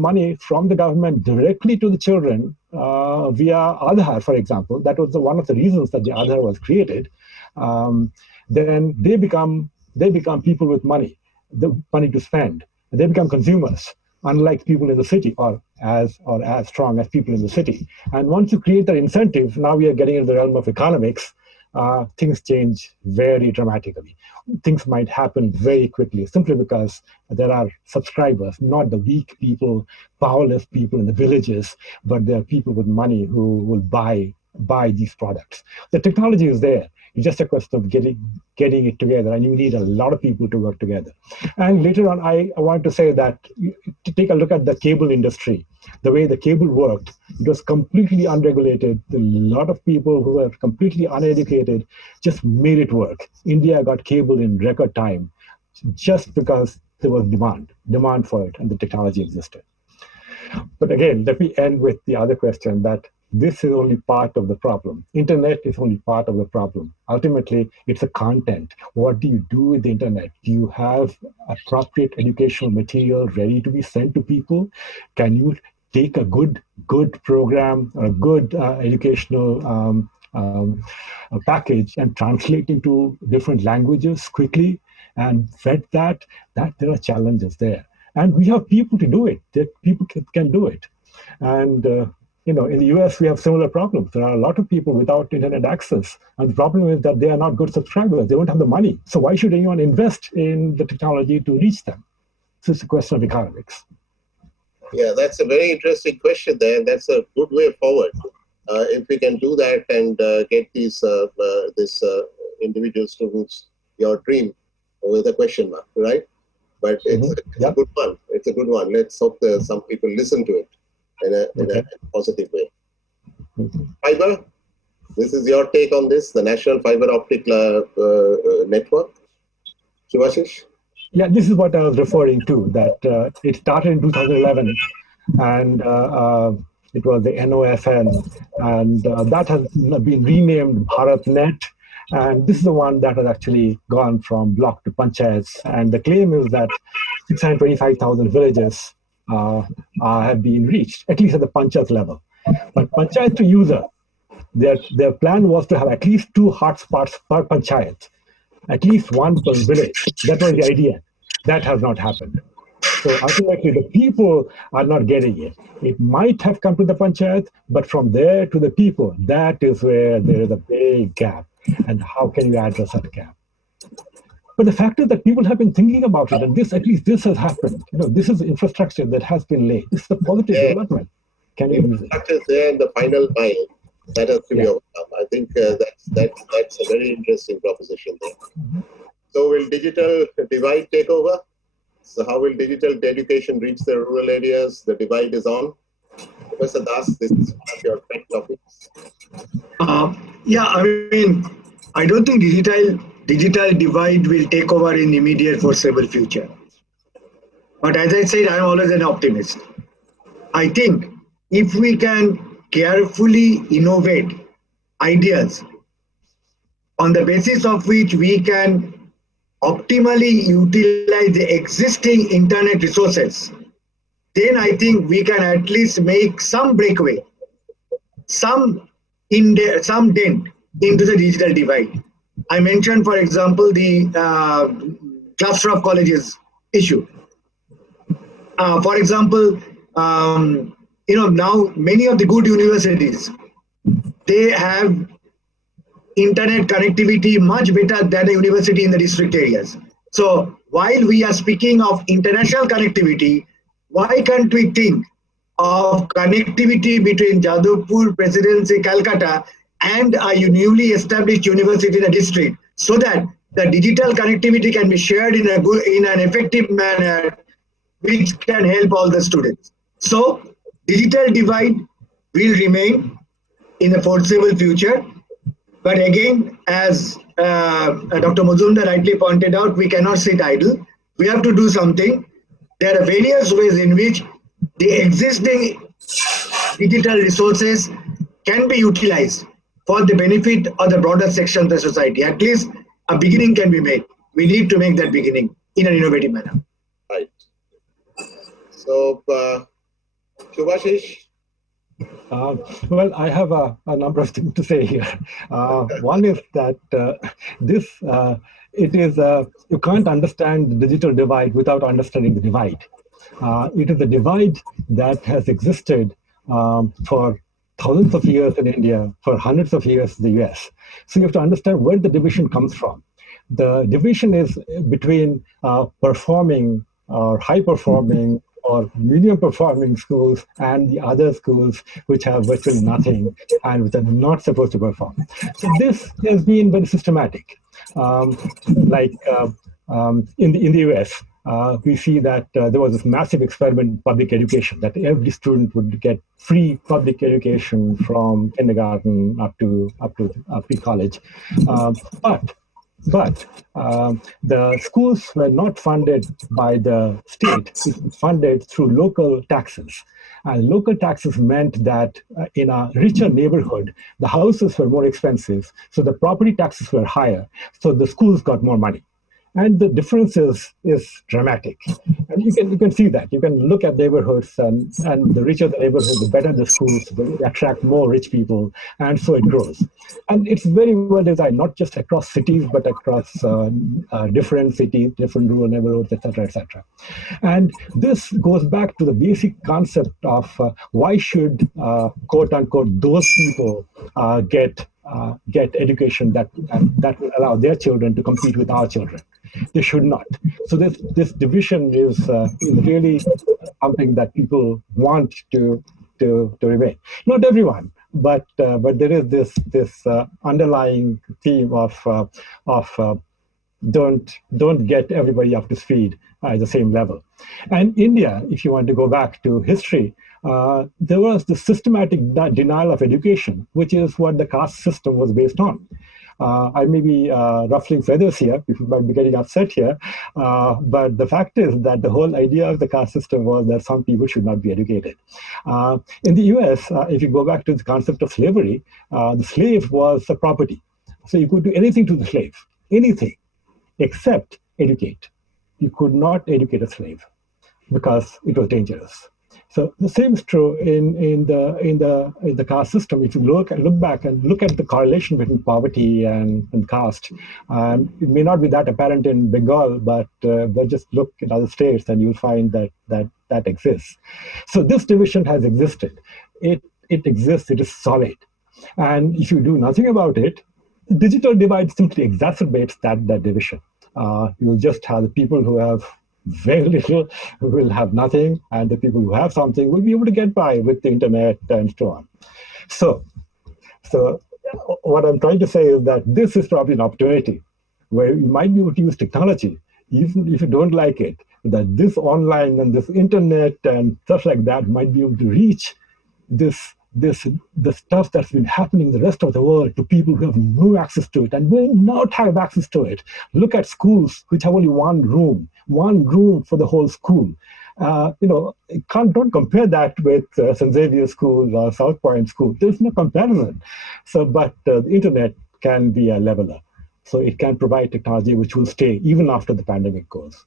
money from the government directly to the children via Aadhaar, for example, that was one of the reasons that the Aadhaar was created. Then they become people with money, the money to spend. They become consumers, unlike people in the city, or as strong as people in the city. And once you create that incentive, now we are getting into the realm of economics. Things change very dramatically. Things might happen very quickly, simply because there are subscribers, not the weak people, powerless people in the villages, but there are people with money who will buy these products. The technology is there. It's just a question of getting it together, and you need a lot of people to work together. And later on, I want to say that to take a look at the cable industry, the way the cable worked, it was completely unregulated. A lot of people who were completely uneducated just made it work. India got cable in record time just because there was demand for it, and the technology existed. But again, let me end with the other question, that this is only part of the problem. Internet is only part of the problem. Ultimately, it's the content. What do you do with the internet? Do you have appropriate educational material ready to be sent to people? Can you take a good program, or a good educational package, and translate into different languages quickly and vet that there are challenges there. And we have people to do it. That people can do it. And in the US, we have similar problems. There are a lot of people without internet access. And the problem is that they are not good subscribers. They don't have the money. So why should anyone invest in the technology to reach them? So it's a question of economics. Yeah, that's a very interesting question there. And that's a good way forward. If we can do that and get these individual students, your dream, with a question mark, right? But it's a good one. It's a good one. Let's hope that some people listen to it in a positive way. Fiber, this is your take on this, the National Fiber Optic Network. Subhashish? Yeah, this is what I was referring to, that it started in 2011, and it was the NOFN, and that has been renamed BharatNet. And this is the one that has actually gone from block to panchayats. And the claim is that 625,000 villages have been reached, at least at the panchayat level. But panchayat to user, their plan was to have at least 2 hotspots per panchayat, at least one per village. That was the idea. That has not happened. So ultimately, the people are not getting it. It might have come to the panchayat, but from there to the people, that is where there is a big gap. And how can you address that gap? But the fact is that people have been thinking about it, and at least this has happened. This is infrastructure that has been laid. This is a positive development. Can you use it? Infrastructure is there in the final mile. That has to be overcome. I think that's a very interesting proposition there. Mm-hmm. So will digital divide take over? So how will digital education reach the rural areas? The divide is on. Professor Das, this is one of your pet topics. I don't think digital divide will take over in immediate foreseeable future. But as I said, I'm always an optimist. I think if we can carefully innovate ideas on the basis of which we can optimally utilize the existing internet resources, then I think we can at least make some breakaway, some some dent into the digital divide. I mentioned, for example, the cluster of colleges issue. For example, now many of the good universities, they have internet connectivity much better than a university in the district areas. So while we are speaking of international connectivity, why can't we think of connectivity between Jadavpur, Presidency, Calcutta, and a newly established university in a district, so that the digital connectivity can be shared in a good, in an effective manner, which can help all the students. So digital divide will remain in the foreseeable future, but again, as Dr. Mazumdar rightly pointed out, we cannot sit idle. We have to do something. There are various ways in which the existing digital resources can be utilized for the benefit of the broader section of the society. At least a beginning can be made. We need to make that beginning in an innovative manner. Right. So, Subhashish. Well, I have a number of things to say here. One is that this it is you can't understand the digital divide without understanding the divide. It is a divide that has existed for thousands of years in India, for hundreds of years in the US. So you have to understand where the division comes from. The division is between performing or high performing or medium performing schools and the other schools which have virtually nothing and which are not supposed to perform. So this has been very systematic. Like in the US, we see that there was this massive experiment in public education that every student would get free public education from kindergarten up to pre-college. But the schools were not funded by the state. It was funded through local taxes. And local taxes meant that in a richer neighborhood, the houses were more expensive, so the property taxes were higher, so the schools got more money. And the difference is dramatic. And you can see that. You can look at neighborhoods, and the richer the neighborhood, the better the schools, they attract more rich people, and so it grows. And it's very well designed, not just across cities, but across different cities, different rural neighborhoods, etc., etc. And this goes back to the basic concept of why should, quote unquote, those people get education that will allow their children to compete with our children. They should not. So this division is really something that people want to remain. Not everyone, but there is this underlying theme of don't get everybody up to speed at the same level. And India, if you want to go back to history, there was the systematic denial of education, which is what the caste system was based on. I may be ruffling feathers here, people might be getting upset here, but the fact is that the whole idea of the caste system was that some people should not be educated. In the US, if you go back to the concept of slavery, the slave was a property. So you could do anything to the slave, anything, except educate. You could not educate a slave because it was dangerous. So the same is true in the caste system. If you look back and look at the correlation between poverty and caste, it may not be that apparent in Bengal, but just look at other states and you'll find that exists. So this division has existed. It exists. It is solid, and if you do nothing about it, the digital divide simply exacerbates that division. You'll just have the people who have very little will have nothing, and the people who have something will be able to get by with the internet and so on. So what I'm trying to say is that this is probably an opportunity where you might be able to use technology, even if you don't like it, that this online and this internet and stuff like that might be able to reach this the stuff that's been happening in the rest of the world to people who have no access to it and will not have access to it. Look at schools which have only one room for the whole school. Don't compare that with St. Xavier School or South Point School. There's no comparison. But the internet can be a leveler. So it can provide technology which will stay even after the pandemic goes.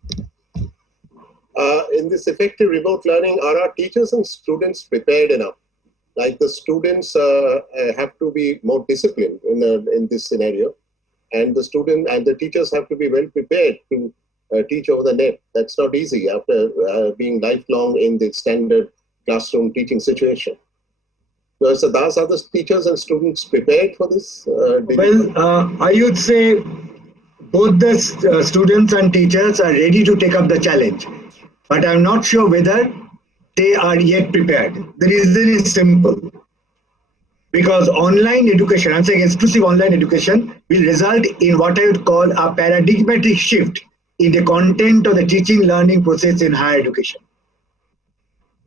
In this effective remote learning, are our teachers and students prepared enough? Like the students have to be more disciplined in this scenario, and the teachers have to be well prepared to teach over the net. That's not easy after being lifelong in the standard classroom teaching situation. So, Sardar, are the teachers and students prepared for this? I would say both the students and teachers are ready to take up the challenge, but I'm not sure whether they are yet prepared. The reason is simple. Because online education, I'm saying exclusive online education, will result in what I would call a paradigmatic shift in the content of the teaching learning process in higher education.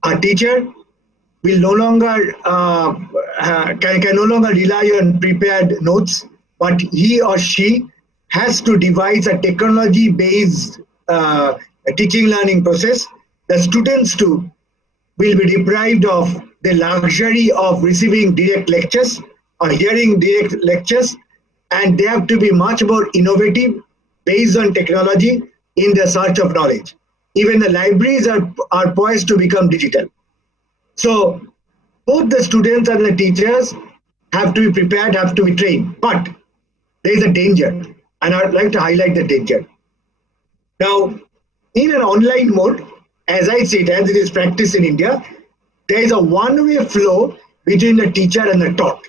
A teacher will no longer can no longer rely on prepared notes, but he or she has to devise a technology-based teaching learning process. The students too will be deprived of the luxury of receiving direct lectures or hearing direct lectures, and they have to be much more innovative based on technology in the search of knowledge. Even the libraries are poised to become digital. So both the students and the teachers have to be prepared, have to be trained. But there is a danger, and I'd like to highlight the danger. Now, in an online mode, as I see it, as it is practiced in India, there is a one-way flow between the teacher and the taught.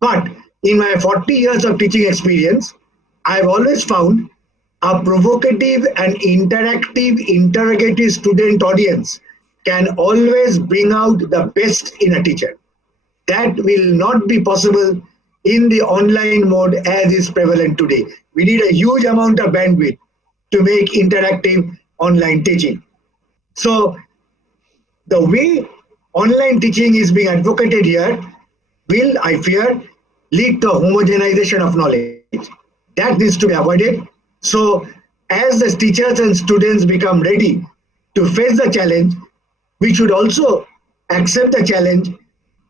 But in my 40 years of teaching experience, I've always found a provocative and interactive, interrogative student audience can always bring out the best in a teacher. That will not be possible in the online mode as is prevalent today. We need a huge amount of bandwidth to make interactive online teaching. So the way online teaching is being advocated here will, I fear, lead to homogenization of knowledge. That needs to be avoided. So as the teachers and students become ready to face the challenge, we should also accept the challenge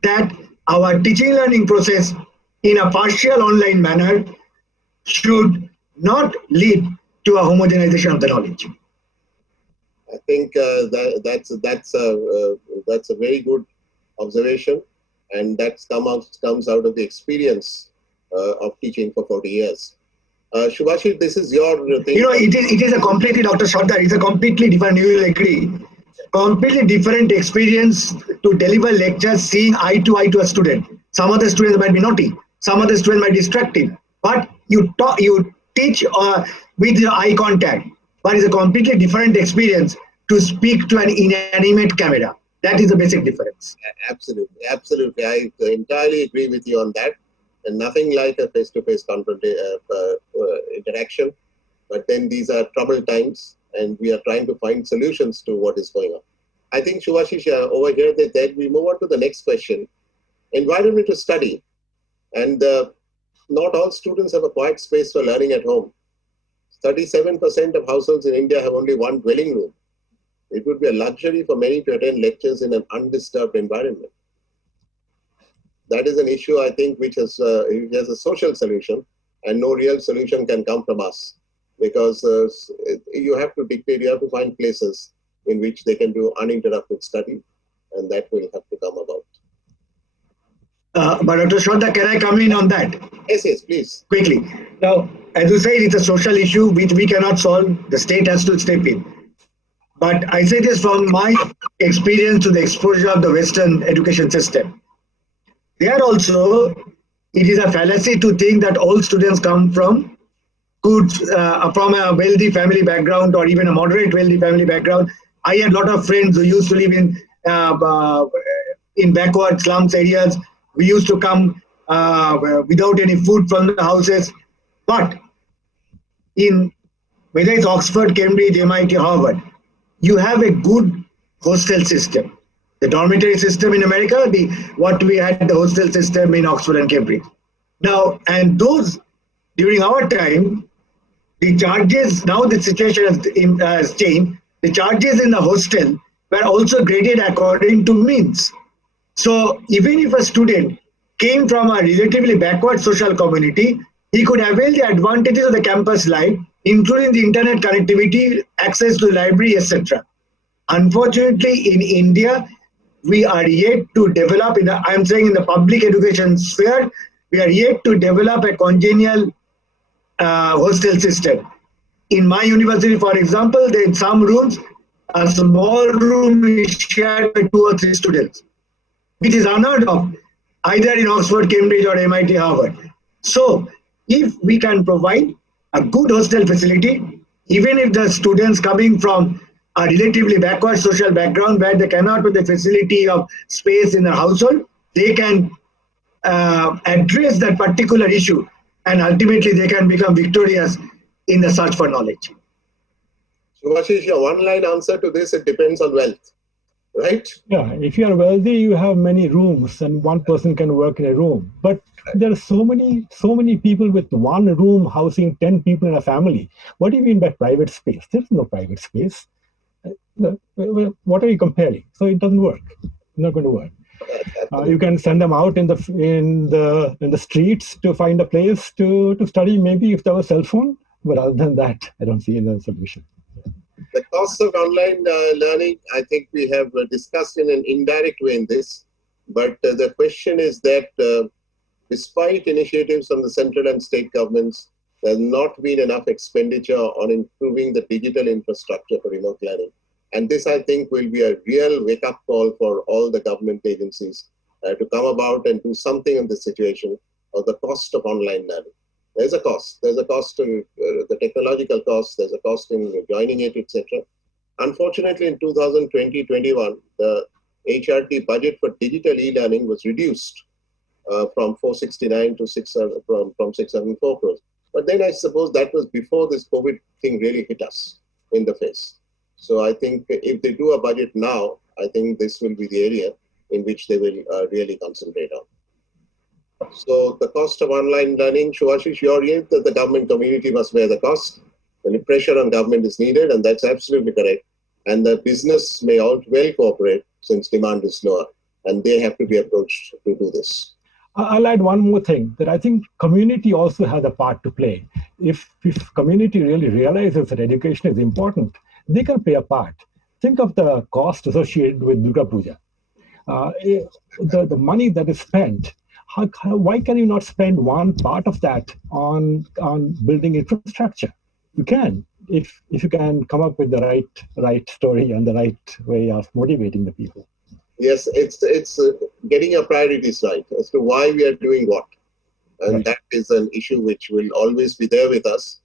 that our teaching learning process in a partial online manner should not lead to a homogenization of the knowledge. I think that's a very good observation, and that comes out of the experience of teaching for 40 years. Subhashish, this is your thing. It is a completely, Dr. Sardar, it's a completely different, you will agree, completely different experience to deliver lectures seeing eye to a student. Some of the students might be naughty, some of the students might be distracted, but you teach with your eye contact. But it's a completely different experience to speak to an inanimate camera. That is the basic difference. Absolutely. I entirely agree with you on that. And nothing like a face-to-face interaction. But then these are troubled times, and we are trying to find solutions to what is going on. I think, Subhashish, over here, that we move on to the next question. Environment to study. And not all students have a quiet space for learning at home. 37% of households in India have only one dwelling room. It would be a luxury for many to attend lectures in an undisturbed environment. That is an issue, I think, which has a social solution, and no real solution can come from us, because you have to dictate, you have to find places in which they can do uninterrupted study, and that will have to come about. But Dr. Sardar, can I come in on that? Yes, please. Quickly. Now, as you say, it's a social issue which we cannot solve. The state has to step in. But I say this from my experience to the exposure of the Western education system. There also, it is a fallacy to think that all students come from a wealthy family background or even a moderate wealthy family background. I had a lot of friends who used to live in backward slums areas. We used to come without any food from the houses. But in whether it's Oxford, Cambridge, MIT, Harvard, you have a good hostel system. The dormitory system in America, what we had, the hostel system in Oxford and Cambridge. Now, and those during our time, the charges, now the situation has changed. The charges in the hostel were also graded according to means. So even if a student came from a relatively backward social community, he could avail the advantages of the campus life, including the internet connectivity, access to library, etc. Unfortunately, in India, we are yet to develop, I'm saying in the public education sphere, we are yet to develop a congenial hostel system. In my university, for example, in some rooms, a small room is shared by 2 or 3 students, which is unheard of either in Oxford, Cambridge, or MIT, Harvard. So, if we can provide a good hostel facility, even if the students coming from a relatively backward social background where they cannot with the facility of space in their household, they can address that particular issue, and ultimately they can become victorious in the search for knowledge. Subhashish, your one-line answer to this, it depends on wealth, right? Yeah, if you are wealthy, you have many rooms and one person can work in a room. But there are so many people with one room housing 10 people in a family. What do you mean by private space? There's no private space. What are you comparing? So it doesn't work. It's not going to work. You can send them out in the streets to find a place to study, maybe if there was a cell phone. But other than that, I don't see any solution. The cost of online learning, I think we have discussed in an indirect way in this. But the question is that despite initiatives from the central and state governments, there has not been enough expenditure on improving the digital infrastructure for remote learning. And this, I think, will be a real wake-up call for all the government agencies to come about and do something on this situation of the cost of online learning. There's a cost. There's a cost to the technological cost. There's a cost in joining it, etc. Unfortunately, in 2020-21, the HRT budget for digital e-learning was reduced from 469 to 604 crores. But then I suppose that was before this COVID thing really hit us in the face. So I think if they do a budget now, I think this will be the area in which they will really concentrate on. So the cost of online learning, Subhashish, your view that the government community must bear the cost. The pressure on government is needed, and that's absolutely correct. And the business may all well cooperate since demand is lower, and they have to be approached to do this. I'll add one more thing, that I think community also has a part to play. If community really realizes that education is important, they can play a part. Think of the cost associated with Durga Puja. The money that is spent, why can you not spend one part of that on building infrastructure? You can, if you can come up with the right story and the right way of motivating the people. Yes, it's getting your priorities right as to why we are doing what. And right. That is an issue which will always be there with us.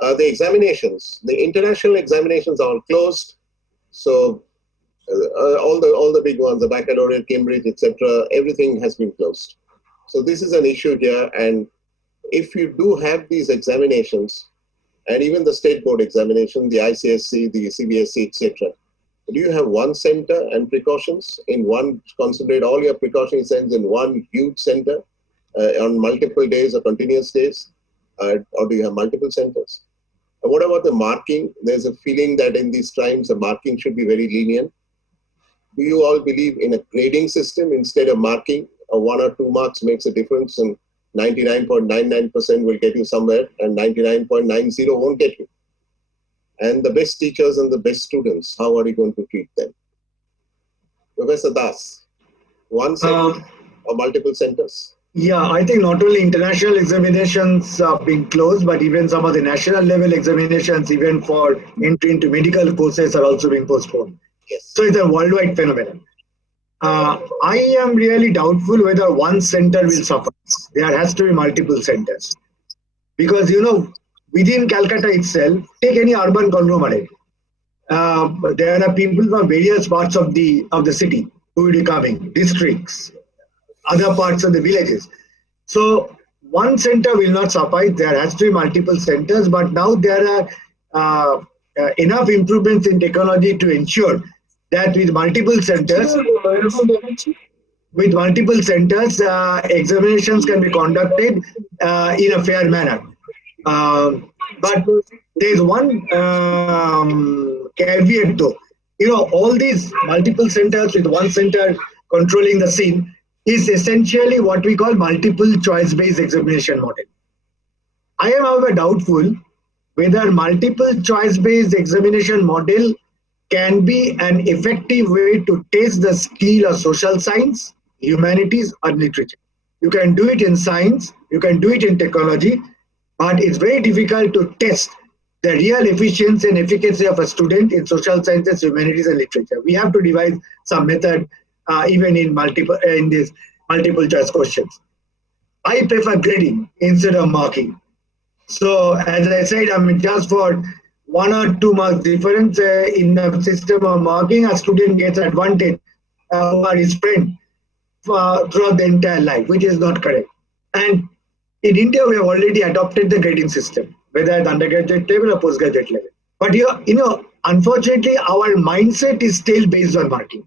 The examinations, the international examinations are all closed. So all the big ones, the baccalaureate, Cambridge, etc., everything has been closed. So this is an issue here. And if you do have these examinations, and even the state board examination, the ICSC, the CBSE, etc., do you have one center and precautions in one, concentrate all your precautionary centers in one huge center on multiple days or continuous days? Or do you have multiple centers? And what about the marking? There's a feeling that in these times, the marking should be very lenient. Do you all believe in a grading system instead of marking? Or 1 or 2 marks makes a difference, and 99.99% will get you somewhere, and 99.90 won't get you. And the best teachers and the best students, how are you going to treat them? Professor Das, one center or multiple centers? Yeah, I think not only international examinations are being closed, but even some of the national level examinations, even for entry into medical courses, are also being postponed. Yes. So it's a worldwide phenomenon. I am really doubtful whether one center will suffer. There has to be multiple centers. Because, within Calcutta itself, take any urban conglomerate. There are people from various parts of the city who will be coming, districts, other parts of the villages. So one center will not suffice. There has to be multiple centers, but now there are enough improvements in technology to ensure that with multiple centers, examinations can be conducted in a fair manner. But there's one caveat though. All these multiple centers with one center controlling the scene is essentially what we call multiple choice-based examination model. I am, however, doubtful whether multiple choice-based examination model can be an effective way to test the skill of social science, humanities, or literature. You can do it in science, you can do it in technology, but it's very difficult to test the real efficiency and efficacy of a student in social sciences, humanities, and literature. We have to devise some method even in these multiple choice questions. I prefer grading instead of marking. So as I said, I mean, just for 1 or 2 marks difference in the system of marking, a student gets advantage over his friend throughout the entire life, which is not correct. And in India, we have already adopted the grading system, whether at undergraduate level or postgraduate level. But unfortunately, our mindset is still based on marking.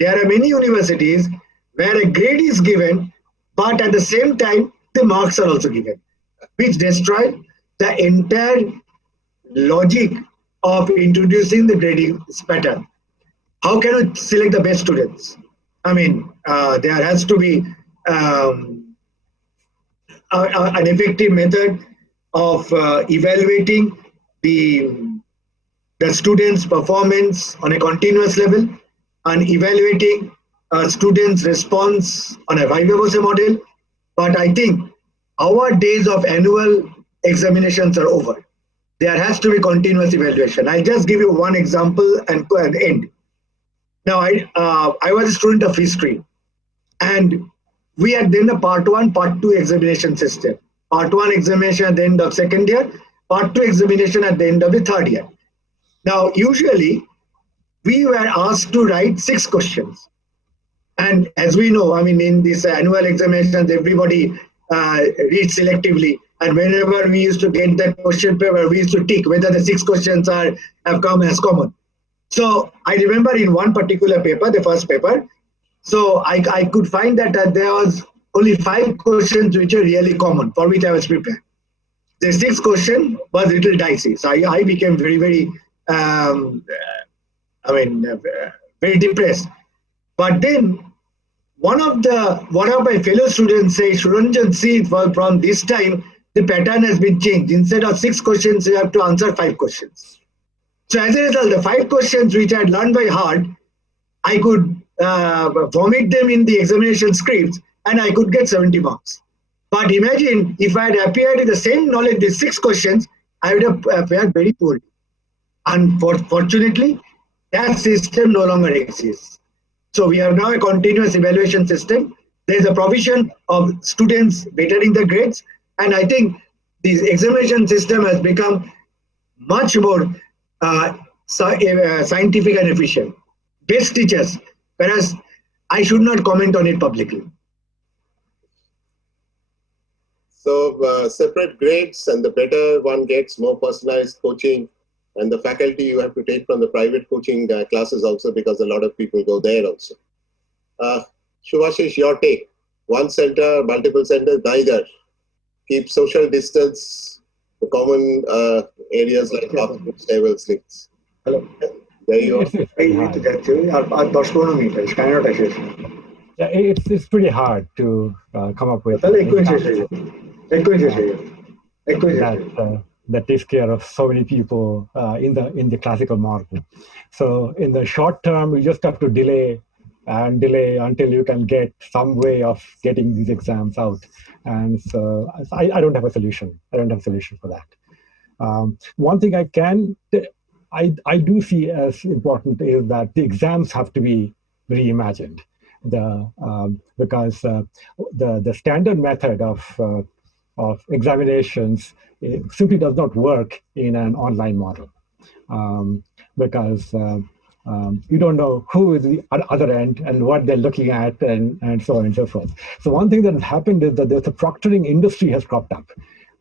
There are many universities where a grade is given, but at the same time, the marks are also given, which destroy the entire logic of introducing the grading pattern. How can we select the best students? I mean, there has to be an effective method of evaluating the students' performance on a continuous level and evaluating a students' response on a viva voce model. But I think our days of annual examinations are over. There has to be continuous evaluation. I'll just give you one example and end. Now, I was a student of history, and we had then a part 1, part 2 examination system. Part 1 examination at the end of second year, part 2 examination at the end of the third year. Now, usually, we were asked to write 6 questions. And as we know, I mean, in these annual examinations, everybody reads selectively. And whenever we used to get that question paper, we used to tick whether the 6 questions have come as common. So I remember in one particular paper, the first paper, so I could find that there was only 5 questions which are really common, for which I was prepared. The 6th question was a little dicey. So I became very, very, very depressed. But then one of my fellow students said, Suranjan, see, from this time, the pattern has been changed. Instead of 6 questions, you have to answer 5 questions. So as a result, the 5 questions which I had learned by heart, I could vomit them in the examination scripts and I could get 70 marks. But imagine if I had appeared with the same knowledge with 6 questions, I would have appeared very poorly. Unfortunately, that system no longer exists. So we have now a continuous evaluation system. There is a provision of students bettering the grades. And I think this examination system has become much more scientific and efficient. Best teachers, whereas I should not comment on it publicly. So separate grades, and the better one gets, more personalized coaching, and the faculty you have to take from the private coaching classes also, because a lot of people go there also. Subhashish, your take. One center, multiple centers, neither. Keep social distance, the common areas like bathrooms, tables, links. Hello. There you are. Yeah, it's pretty hard to come up with that takes care of so many people in the classical model. So in the short term, you just have to delay until you can get some way of getting these exams out. And so I don't have a solution. I don't have a solution for that. One thing I do see as important is that the exams have to be reimagined. Because the standard method of examinations simply does not work in an online model, because you don't know who is the other end and what they're looking at, and so on and so forth. So one thing that has happened is that there's a proctoring industry has cropped up,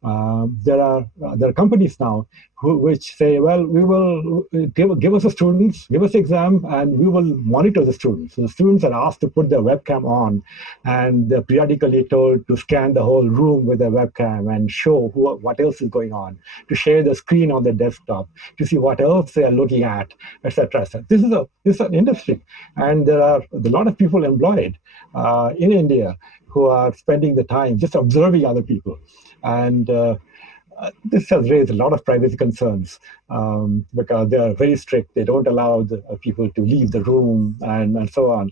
There are companies now which say, well, we will give us the students, give us the exam, and we will monitor the students. So the students are asked to put their webcam on, and they're periodically told to scan the whole room with their webcam and show what else is going on, to share the screen on their desktop, to see what else they are looking at, etc. etc. This is an industry, and there are a lot of people employed in India who are spending the time just observing other people. And this has raised a lot of privacy concerns because they are very strict. They don't allow the people to leave the room and so on.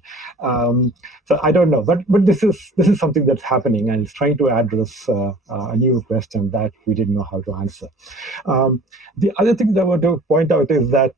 So I don't know, but this is something that's happening, and it's trying to address a new question that we didn't know how to answer. The other thing that I want to point out is that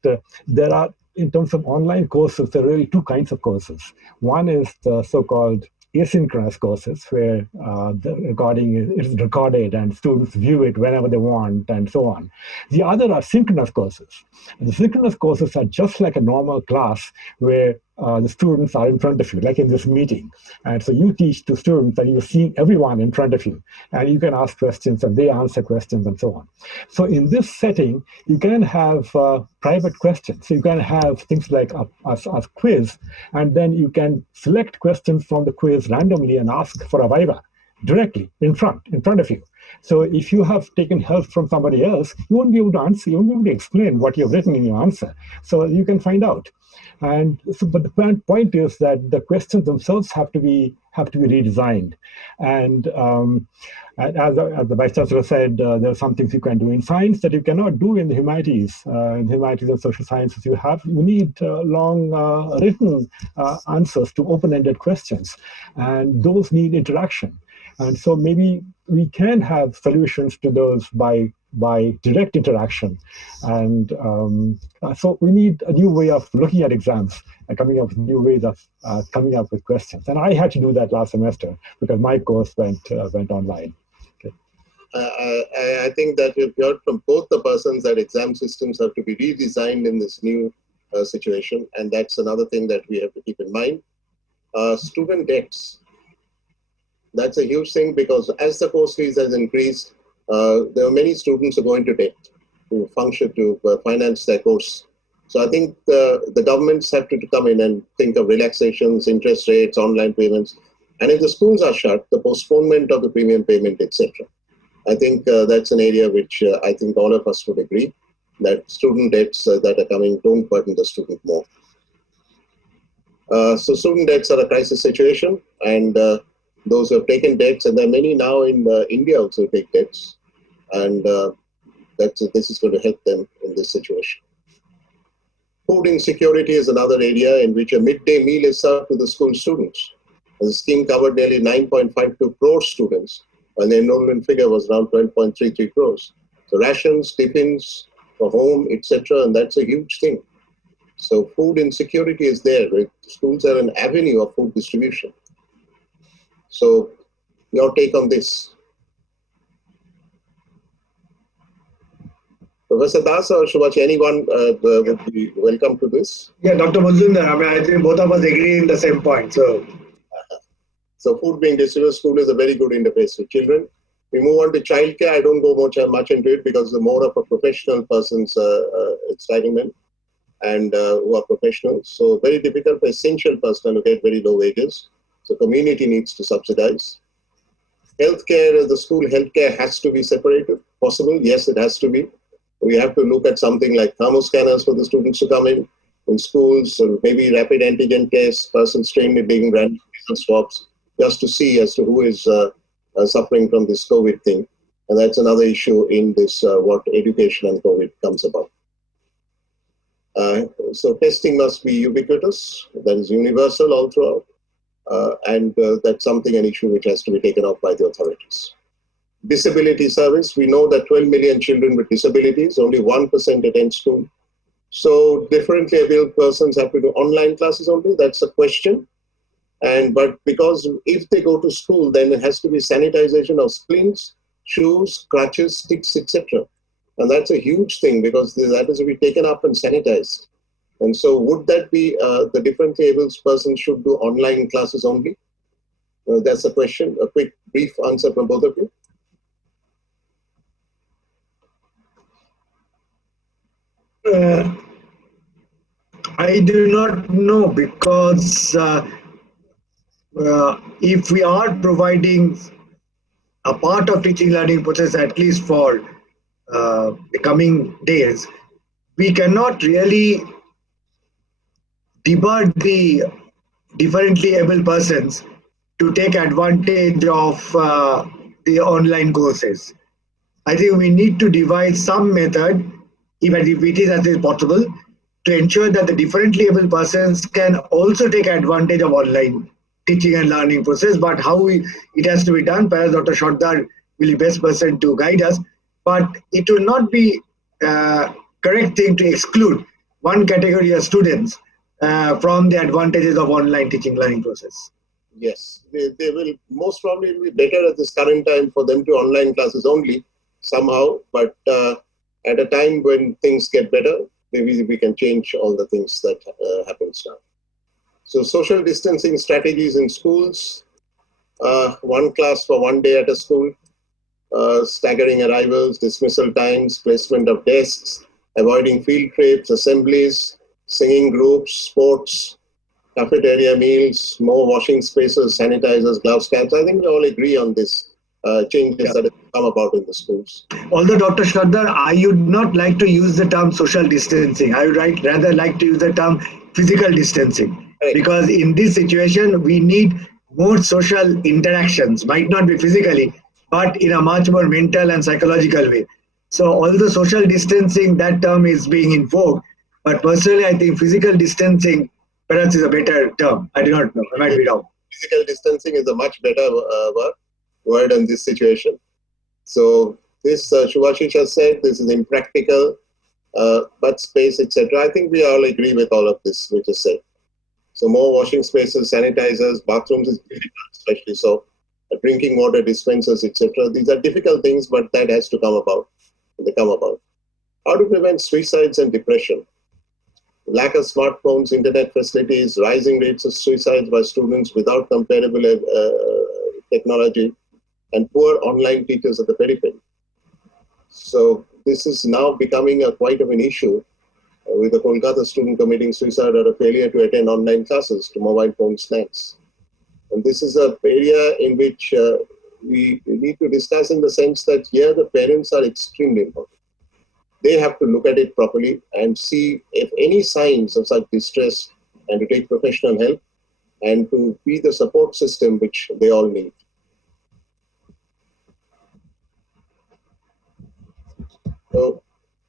there are, in terms of online courses, there are really two kinds of courses. One is the so-called asynchronous courses, where the recording is recorded and students view it whenever they want and so on. The other are synchronous courses. And the synchronous courses are just like a normal class where the students are in front of you, like in this meeting. And so you teach to students and you're seeing everyone in front of you. And you can ask questions and they answer questions and so on. So in this setting, you can have private questions. So you can have things like a quiz, and then you can select questions from the quiz randomly and ask for a viva directly in front of you. So if you have taken help from somebody else, you won't be able to answer, you won't be able to explain what you've written in your answer. So you can find out. And so, but the point is that the questions themselves have to be redesigned. And as the Vice Chancellor said, there are some things you can do in science that you cannot do in the humanities. In the humanities and social sciences, you need long written answers to open-ended questions, and those need interaction. And so maybe we can have solutions to those by direct interaction. And so we need a new way of looking at exams and coming up with new ways of coming up with questions. And I had to do that last semester because my course went online. Okay. I think that we've heard from both the persons that exam systems have to be redesigned in this new situation. And that's another thing that we have to keep in mind. Student debts. That's a huge thing because as the course fees has increased, there are many students who are going to debt to function, to finance their course. So I think the governments have to come in and think of relaxations, interest rates, online payments. And if the schools are shut, the postponement of the premium payment, etc. I think that's an area which I think all of us would agree that student debts that are coming don't burden the student more. So student debts are a crisis situation, and those who have taken debts, and there are many now in India also take debts, and this is going to help them in this situation. Food insecurity is another area in which a midday meal is served to the school students. And the scheme covered nearly 9.52 crore students, and the enrollment figure was around 12.33 crores. So rations, tiffins for home, etc., and that's a huge thing. So food insecurity is there. Schools are an avenue of food distribution. So your take on this? Professor Das or Subhash, anyone would be welcome to this. Yeah, Dr. Mazumdar, I think both of us agree in the same point. So food being distributed school is a very good interface with children. We move on to childcare. I don't go much into it because the more of a professional person's entitlement and who are professionals. So very difficult for essential personnel to get very low wages. So community needs to subsidize. Healthcare, the school healthcare has to be separated. Possible? Yes, it has to be. We have to look at something like thermoscanners for the students to come in schools, or maybe rapid antigen tests, persons trained in being random swabs, just to see as to who is suffering from this COVID thing. And that's another issue in this, what education and COVID comes about. So testing must be ubiquitous, that is universal all throughout. And that's an issue which has to be taken up by the authorities. Disability service, we know that 12 million children with disabilities, only 1% attend school. So differently abled persons have to do online classes only, that's a question. But because if they go to school, then it has to be sanitization of splints, shoes, crutches, sticks, etc. And that's a huge thing because that is to be taken up and sanitized. And so would that be the differently abled person should do online classes only? That's a question. A quick, brief answer from both of you. Uh, I do not know because if we are providing a part of teaching learning process at least for the coming days, we cannot really debar the differently able persons to take advantage of the online courses. I think we need to devise some method, even if it is as is possible, to ensure that the differently able persons can also take advantage of online teaching and learning process. But how it has to be done, perhaps Dr. Sardar will be best person to guide us. But it will not be correct thing to exclude one category of students from the advantages of online teaching learning process. Yes, they will most probably be better at this current time for them to online classes only somehow, but at a time when things get better, maybe we can change all the things that happens now. So social distancing strategies in schools, one class for one day at a school, staggering arrivals, dismissal times, placement of desks, avoiding field trips, assemblies, singing groups, sports, cafeteria meals, more washing spaces, sanitizers, gloves, caps. I think we all agree on this changes that have come about in the schools. Although Dr. Sardar, I would not like to use the term social distancing. I would rather like to use the term physical distancing. Right. Because in this situation, we need more social interactions, might not be physically, but in a much more mental and psychological way. So although social distancing, that term is being invoked, but personally, I think physical distancing perhaps is a better term. I do not know. I might be wrong. Physical distancing is a much better word in this situation. So this Subhashish has said this is impractical, but space, etc. I think we all agree with all of this, which is said. So more washing spaces, sanitizers, bathrooms is difficult, especially so. Drinking water dispensers, etc. These are difficult things, but that has to come about. They come about. How to prevent suicides and depression? Lack of smartphones, internet facilities, rising rates of suicides by students without comparable technology, and poor online teachers at the periphery. So this is now becoming quite of an issue with the Kolkata student committing suicide or a failure to attend online classes to mobile phone snacks. And this is an area in which we need to discuss in the sense that here the parents are extremely important. They have to look at it properly and see if any signs of such distress and to take professional help and to be the support system which they all need. So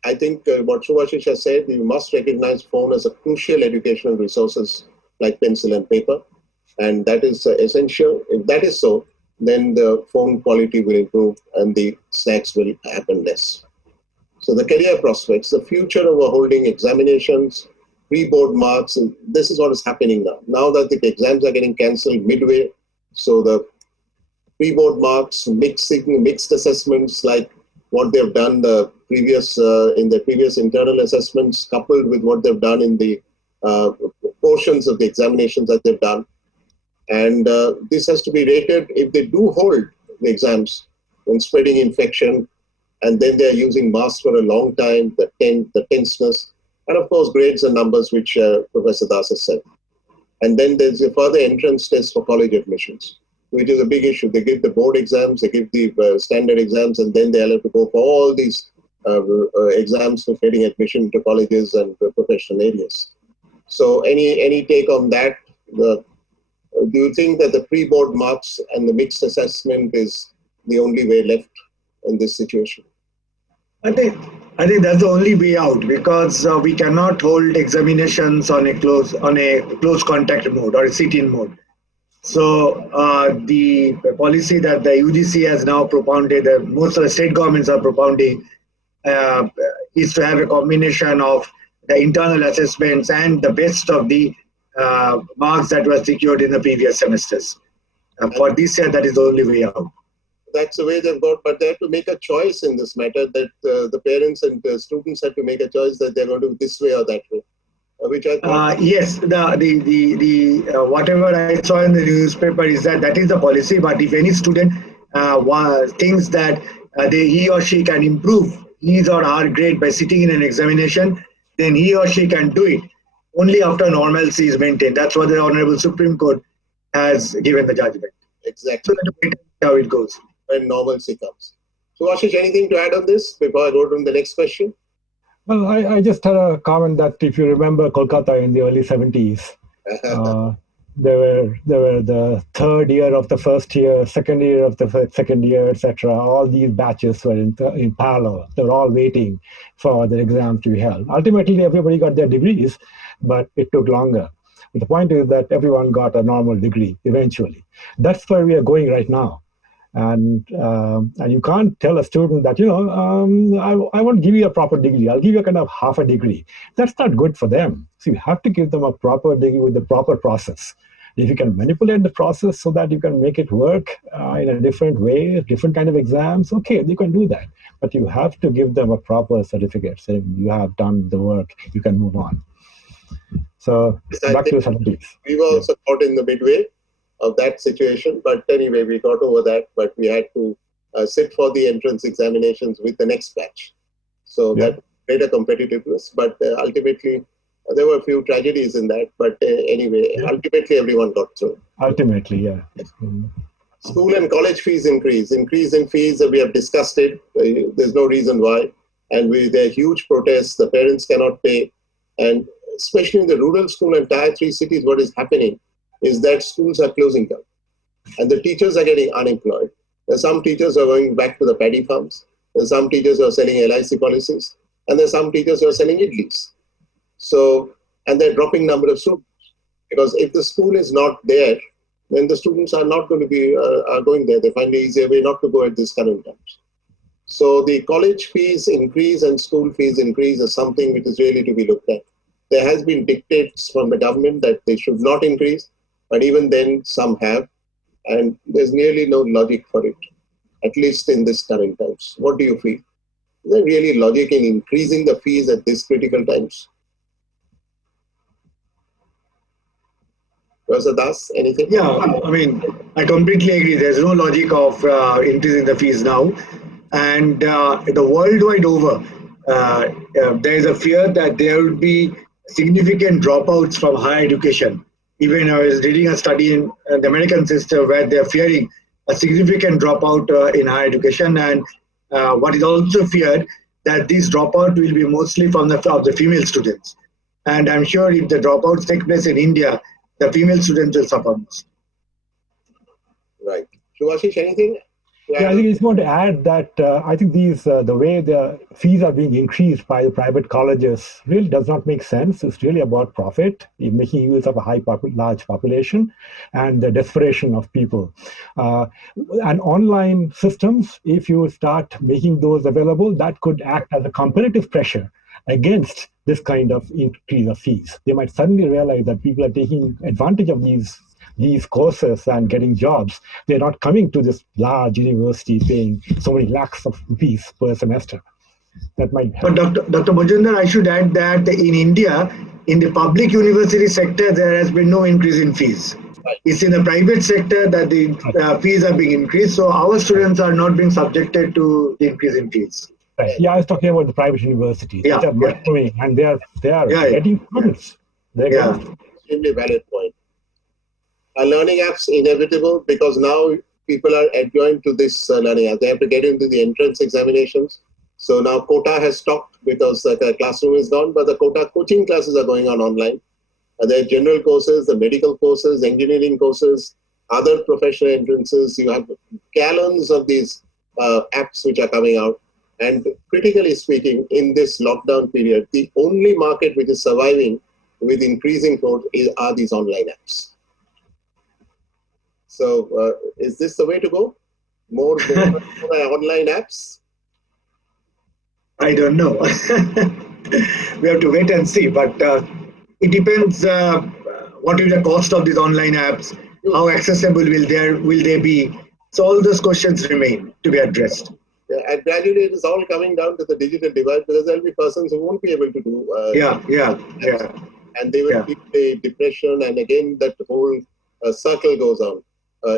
I think what Subhashish has said, we must recognize phone as a crucial educational resources like pencil and paper. And that is essential. If that is so, then the phone quality will improve and the snacks will happen less. So the career prospects, the future of holding examinations, pre-board marks, and this is what is happening now. Now that the exams are getting cancelled midway, so the pre-board marks, mixed assessments like what they've done the previous in the previous internal assessments, coupled with what they've done in the portions of the examinations that they've done. And this has to be rated if they do hold the exams when spreading infection, and then they're using masks for a long time, the tenseness, and of course grades and numbers, which Professor Das has said. And then there's a further entrance test for college admissions, which is a big issue. They give the board exams, they give the standard exams, and then they'll have to go for all these exams for getting admission to colleges and professional areas. So any take on that? Do you think that the pre-board marks and the mixed assessment is the only way left in this situation? I think that's the only way out because we cannot hold examinations on a close contact mode or a sit-in mode. So the policy that the UGC has now propounded, most of the state governments are propounding, uh, is to have a combination of the internal assessments and the best of the marks that were secured in the previous semesters. For this year, that is the only way out. That's the way they've got, but they have to make a choice in this matter that the parents and students have to make a choice that they're going to do this way or that way. Which I thought yes, the whatever I saw in the newspaper is that is the policy. But if any student thinks that he or she can improve his or her grade by sitting in an examination, then he or she can do it only after normalcy is maintained. That's what the Honorable Supreme Court has given the judgment. Exactly. So that's how it goes. When normalcy comes. So, Ashish, anything to add on this before I go to the next question? Well, I just had a comment that if you remember Kolkata in the early 70s, there were the third year of the first year, second year of the second year, etc. All these batches were in parallel. They were all waiting for their exam to be held. Ultimately, everybody got their degrees, but it took longer. But the point is that everyone got a normal degree eventually. That's where we are going right now. And you can't tell a student that, I won't give you a proper degree. I'll give you a kind of half a degree. That's not good for them. So you have to give them a proper degree with the proper process. If you can manipulate the process so that you can make it work in a different way, different kind of exams, okay, you can do that. But you have to give them a proper certificate saying you have done the work, you can move on. So back to the 70s. We were also caught in the midway of that situation, but anyway, we got over that, but we had to sit for the entrance examinations with the next batch. So that made a competitiveness, but ultimately there were a few tragedies in that, but anyway, ultimately everyone got through. Ultimately, yeah. School and college fees increase in fees, we have discussed it. There's no reason why, and there are huge protests. The parents cannot pay, and especially in the rural school and tier 3 cities, what is happening is that schools are closing down and the teachers are getting unemployed. There's some teachers are going back to the paddy farms. There's some teachers who are selling LIC policies, and there's some teachers who are selling idlis. So, and they're dropping number of students, because if the school is not there, then the students are not going to be are going there. They find an easier way not to go at this current times. So the college fees increase and school fees increase is something which is really to be looked at. There has been dictates from the government that they should not increase, but even then some have, and there's nearly no logic for it, at least in this current times. What do you feel? Is there really logic in increasing the fees at this critical times? Professor Das, anything? Yeah, I mean, I completely agree. There's no logic of increasing the fees now. And the worldwide over, there is a fear that there will be significant dropouts from higher education. Even I was reading a study in the American system where they're fearing a significant dropout in higher education. And what is also feared that this dropout will be mostly from of the female students. And I'm sure if the dropouts take place in India, the female students will suffer most. Right. Subhashish, anything? Yeah, I think I just want to add that I think the way the fees are being increased by the private colleges really does not make sense. It's really about profit, making use of a large population, and the desperation of people. And online systems, if you start making those available, that could act as a competitive pressure against this kind of increase of fees. They might suddenly realize that people are taking advantage of these courses and getting jobs. They're not coming to this large university paying so many lakhs of rupees per semester. That might help. But Dr. Mazumdar, I should add that in India, in the public university sector, there has been no increase in fees. It's in the private sector that the fees are being increased. So our students are not being subjected to the increase in fees. Right. Yeah, I was talking about the private universities. Yeah, which are growing, and they are getting students. Extremely valid point. Are learning apps inevitable because now people are adjoined to this learning app? They have to get into the entrance examinations. So now quota has stopped because the classroom is gone, but the quota coaching classes are going on online. There are general courses, the medical courses, engineering courses, other professional entrances. You have gallons of these apps which are coming out. And critically speaking, in this lockdown period, the only market which is surviving with increasing growth are these online apps. So is this the way to go? More online apps? I don't know. We have to wait and see. But it depends what is the cost of these online apps, how accessible will they be. So all those questions remain to be addressed. Yeah, and gradually it is all coming down to the digital divide, because there will be persons who won't be able to do and they will feel the depression, and again that whole circle goes on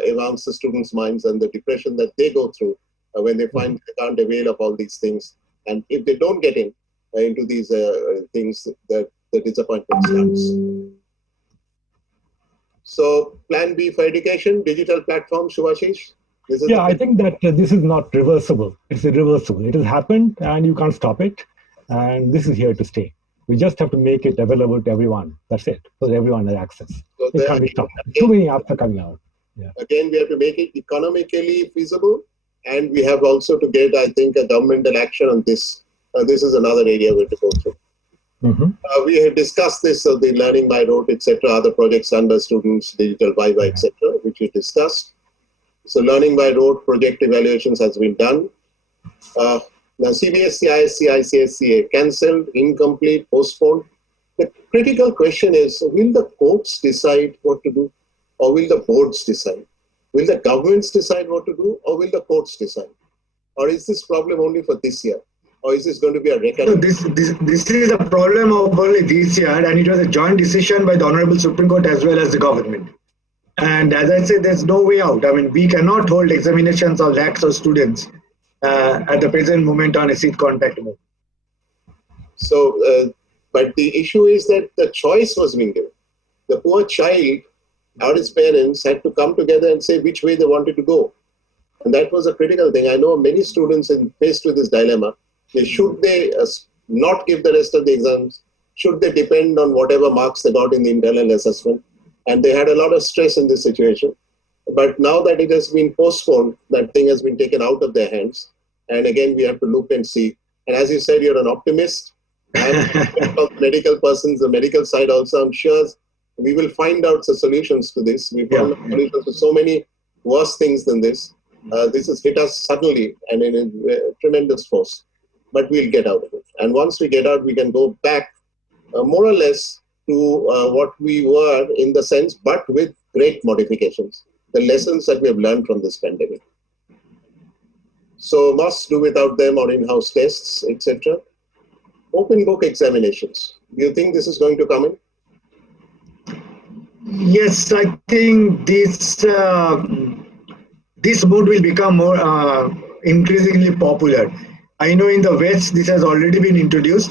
amongst the students' minds, and the depression that they go through when they find they can't avail of all these things. And if they don't get in, into these things that the disappointment starts. So plan B for education, digital platform, Subhashish? Yeah, I think that this is not reversible. It's irreversible. It has happened and you can't stop it. And this is here to stay. We just have to make it available to everyone. That's it. So that everyone has access. So it can't be stopped. Too many apps are coming out. Yeah. Again, we have to make it economically feasible. And we have also to get, I think, a governmental action on this. This is another area we have to go through. We have discussed this, the learning by rote, etc., other projects under students, digital Viva, etc., which we discussed. So learning by rote project evaluations has been done. Now CBSE, ISC, ICSE cancelled, incomplete, postponed. The critical question is, will the courts decide what to do, or will the boards decide? Will the governments decide what to do, or will the courts decide? Or is this problem only for this year? Or is this going to be a recurring? So this is a problem of only this year, and it was a joint decision by the Honorable Supreme Court as well as the government. And as I said, there's no way out. I mean, we cannot hold examinations of lakhs of students at the present moment on a seat contact mode. So, but the issue is that the choice was being given. The poor child or his parents had to come together and say which way they wanted to go. And that was a critical thing. I know many students are faced with this dilemma. Should they not give the rest of the exams? Should they depend on whatever marks they got in the internal assessment? And they had a lot of stress in this situation. But now that it has been postponed, that thing has been taken out of their hands. And again, we have to look and see. And as you said, you're an optimist. And from medical persons, the medical side also, I'm sure we will find out the solutions to this. We found solutions to so many worse things than this. This has hit us suddenly and in a tremendous force. But we'll get out of it. And once we get out, we can go back more or less to what we were in the sense, but with great modifications. The lessons that we have learned from this pandemic. So must do without them or in-house tests, etc. Open book examinations. Do you think this is going to come in? Yes, I think this mode will become more increasingly popular. I know in the West this has already been introduced,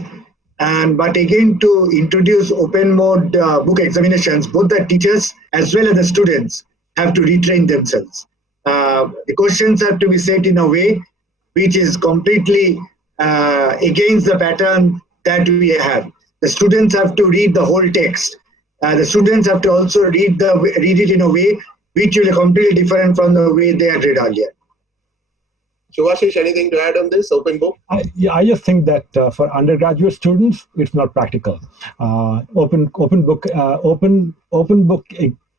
but again to introduce open mode book examinations, both the teachers as well as the students have to retrain themselves. The questions have to be set in a way which is completely against the pattern that we have. The students have to read the whole text. The students have to also read it in a way which will be completely different from the way they had read earlier. Subhashish, anything to add on this open book? I just think that for undergraduate students, it's not practical. Open book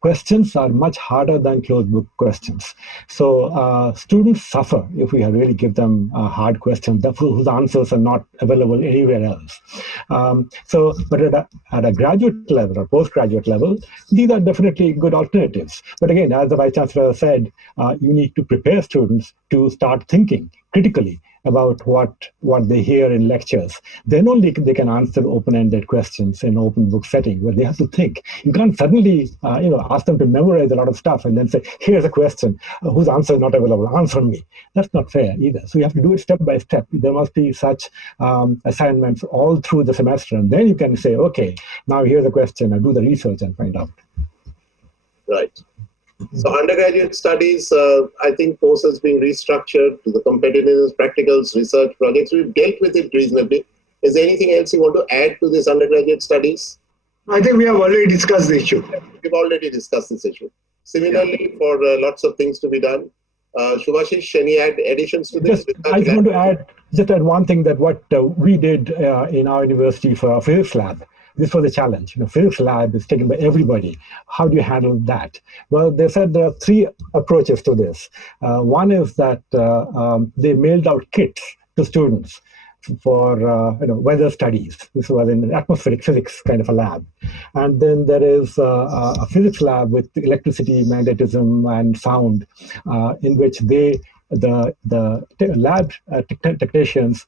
questions are much harder than closed book questions. So students suffer if we really give them hard questions whose answers are not available anywhere else. But at a graduate level or postgraduate level, these are definitely good alternatives. But again, as the Vice Chancellor said, you need to prepare students to start thinking critically about what they hear in lectures. Then only they can answer open-ended questions in open book setting where they have to think. You can't suddenly ask them to memorize a lot of stuff and then say, here's a question, whose answer is not available, answer me. That's not fair either. So you have to do it step by step. There must be such assignments all through the semester. And then you can say, okay, now here's a question, I do the research and find out. Right. So undergraduate studies, I think courses being restructured to the competitiveness, practicals, research projects. We've dealt with it reasonably. Is there anything else you want to add to this undergraduate studies? I think we have already discussed the issue. We've already discussed this issue. Similarly, for lots of things to be done. Subhashish, any additions to this? I just want to add one thing that what we did in our university for our physics lab. This was a challenge. Physics lab is taken by everybody. How do you handle that? Well, they said there are three approaches to this. One is that they mailed out kits to students for weather studies. This was in atmospheric physics kind of a lab. And then there is a physics lab with electricity, magnetism, and sound, in which the lab technicians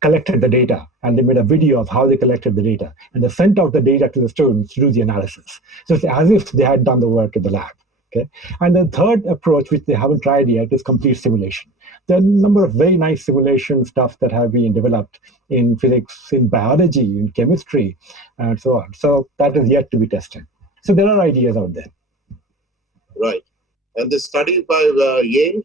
collected the data, and they made a video of how they collected the data, and they sent out the data to the students to do the analysis. So it's as if they had done the work in the lab. Okay, and the third approach, which they haven't tried yet, is complete simulation. There are a number of very nice simulation stuff that have been developed in physics, in biology, in chemistry, and so on. So that is yet to be tested. So there are ideas out there. Right. And the study by Yale,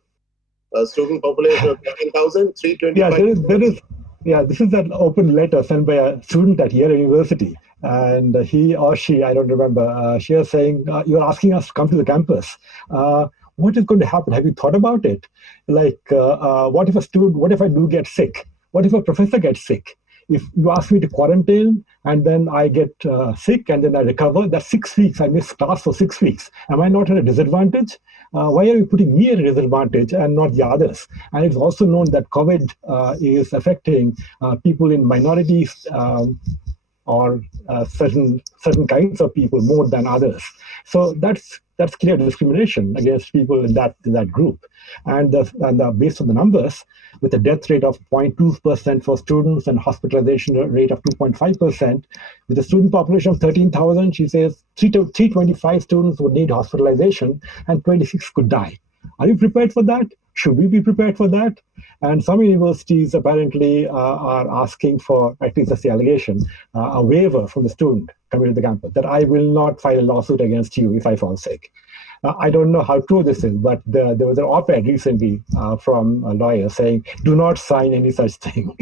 student population of 13,000, 325. This is an open letter sent by a student at Yale University. And he or she, I don't remember, she was saying, you're asking us to come to the campus. What is going to happen? Have you thought about it? Like, what if I do get sick? What if a professor gets sick? If you ask me to quarantine and then I get sick and then I recover, that's 6 weeks. I miss class for 6 weeks. Am I not at a disadvantage? Why are you putting me at a disadvantage and not the others? And it's also known that COVID is affecting people in minorities or certain kinds of people more than others. So that's clear discrimination against people in that group. And based on the numbers, with a death rate of 0.2% for students and hospitalization rate of 2.5%, with a student population of 13,000, she says 325 students would need hospitalization and 26 could die. Are you prepared for that? Should we be prepared for that? And some universities apparently are asking for, at least that's the allegation, a waiver from the student coming to the campus, that I will not file a lawsuit against you if I fall sick. I don't know how true this is, but there was an op-ed recently from a lawyer saying, do not sign any such thing.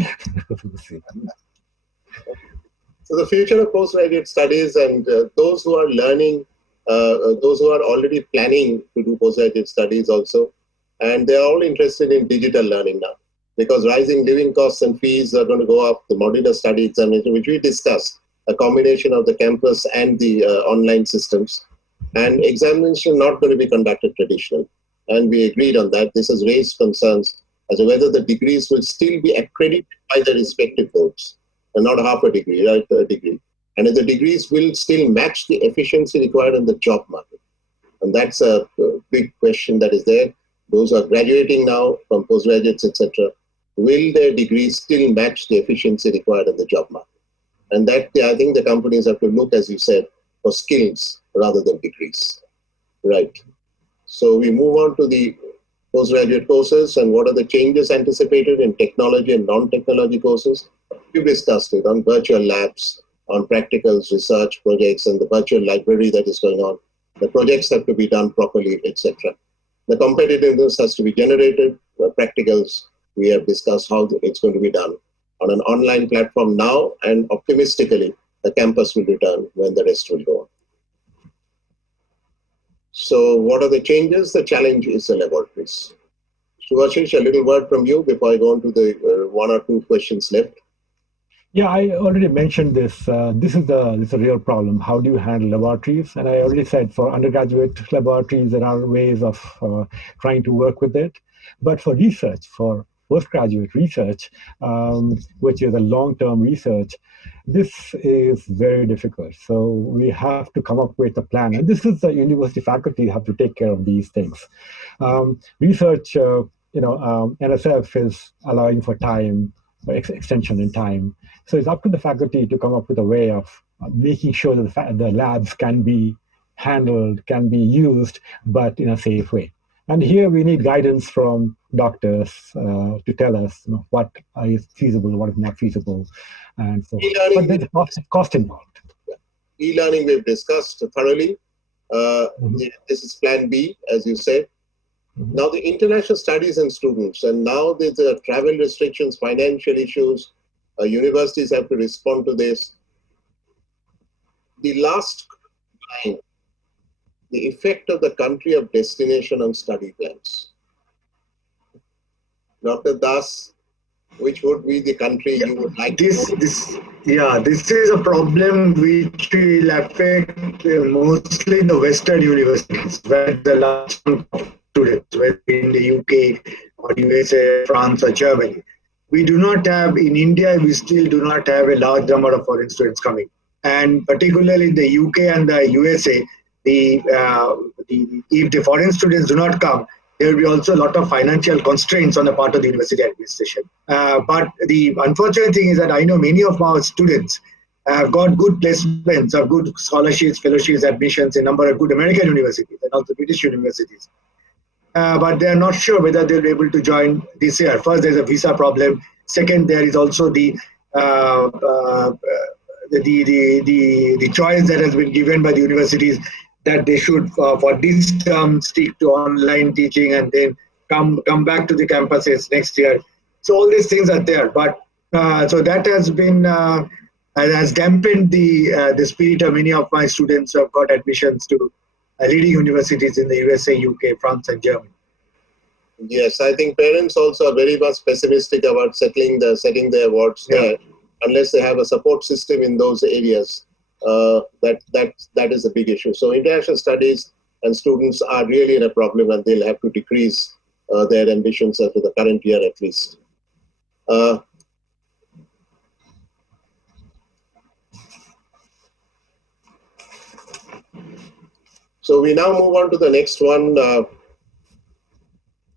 So the future of postgraduate studies and those who are learning, those who are already planning to do postgraduate studies also, and they're all interested in digital learning now, because rising living costs and fees are going to go up. The modular study examination, which we discussed, a combination of the campus and the online systems, and examination not going to be conducted traditionally. And we agreed on that. This has raised concerns as to whether the degrees will still be accredited by the respective boards, and not half a degree, right? A degree. And if the degrees will still match the efficiency required in the job market. And that's a big question that is there. Those who are graduating now from postgraduates, etc., will their degrees still match the efficiency required in the job market? And that, I think the companies have to look, as you said, for skills rather than degrees. Right. So we move on to the postgraduate courses and what are the changes anticipated in technology and non-technology courses. We've discussed it on virtual labs, on practicals, research projects, and the virtual library that is going on. The projects have to be done properly, etc. The competitiveness has to be generated. The practicals, we have discussed how it's going to be done on an online platform now, and optimistically, the campus will return when the rest will go on. So what are the changes? The challenge is the laboratories. Subhashish, a little word from you before I go on to the one or two questions left. Yeah, I already mentioned this. This is a real problem. How do you handle laboratories? And I already said for undergraduate laboratories, there are ways of trying to work with it. But for research, for postgraduate research, which is a long-term research, this is very difficult. So we have to come up with a plan. And this is the university faculty have to take care of these things. Research, NSF is allowing for time, extension in time. So it's up to the faculty to come up with a way of making sure that the labs can be handled, can be used, but in a safe way. And here we need guidance from doctors to tell us what is feasible, what is not feasible, and so on. But there's cost involved. E-learning we've discussed thoroughly. This is plan B, as you said. Now the international studies and students, and now there's travel restrictions, financial issues, universities have to respond to this. The last line, the effect of the country of destination on study plans. Dr. Das, which would be the country you would like this is a problem which will affect mostly the Western universities, where the large students, whether in the UK or USA, France or Germany. We do not have, in India, we still do not have a large number of foreign students coming. And particularly in the UK and the USA, if the foreign students do not come, there will be also a lot of financial constraints on the part of the university administration. But the unfortunate thing is that I know many of our students, have got good placements or good scholarships, fellowships, admissions in a number of good American universities and also British universities. But they are not sure whether they'll be able to join this year. First, there's a visa problem. Second, there is also uh, uh, the choice that has been given by the universities that they should for this term stick to online teaching and then come back to the campuses next year. So all these things are there, but so that has been has dampened the spirit of many of my students who have got admissions to leading universities in the USA, UK, France, and Germany. Yes, I think parents also are very much pessimistic about setting their wards there, unless they have a support system in those areas. That is a big issue. So international studies and students are really in a problem, and they'll have to decrease their ambitions for the current year at least. So we now move on to the next one.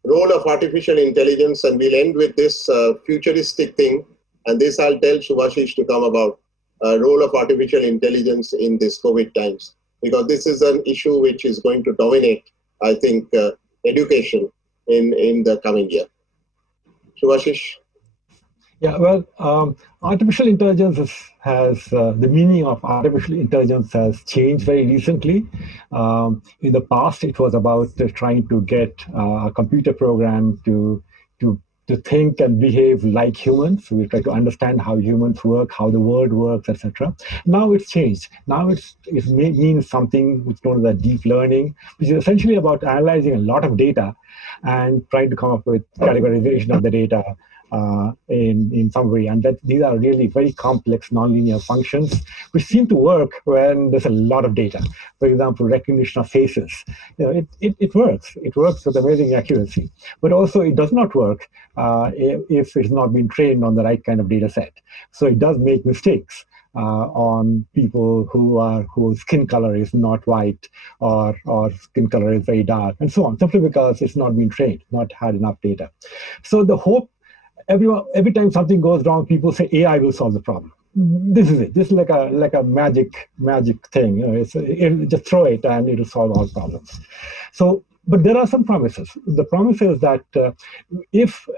Role of artificial intelligence, and we'll end with this futuristic thing, and this I'll tell Subhashish to come about, role of artificial intelligence in this COVID times, because this is an issue which is going to dominate, I think, education in the coming year. Subhashish? Yeah, well, artificial intelligence has the meaning of artificial intelligence has changed very recently. In the past, it was about trying to get a computer program to think and behave like humans. We try to understand how humans work, how the world works, etc. Now it's changed. Now it means something which is known as deep learning, which is essentially about analyzing a lot of data and trying to come up with categorization of the data in some way, and that these are really very complex nonlinear functions which seem to work when there's a lot of data. For example, recognition of faces, it works. It works with amazing accuracy, but also it does not work if it's not been trained on the right kind of data set. So it does make mistakes on people whose skin color is not white or skin color is very dark, and so on, simply because it's not been trained, not had enough data. So the hope. Every time something goes wrong, people say AI will solve the problem. This is it. This is like a magic thing. Just throw it and it'll solve all problems. So, but there are some promises. The promise is that if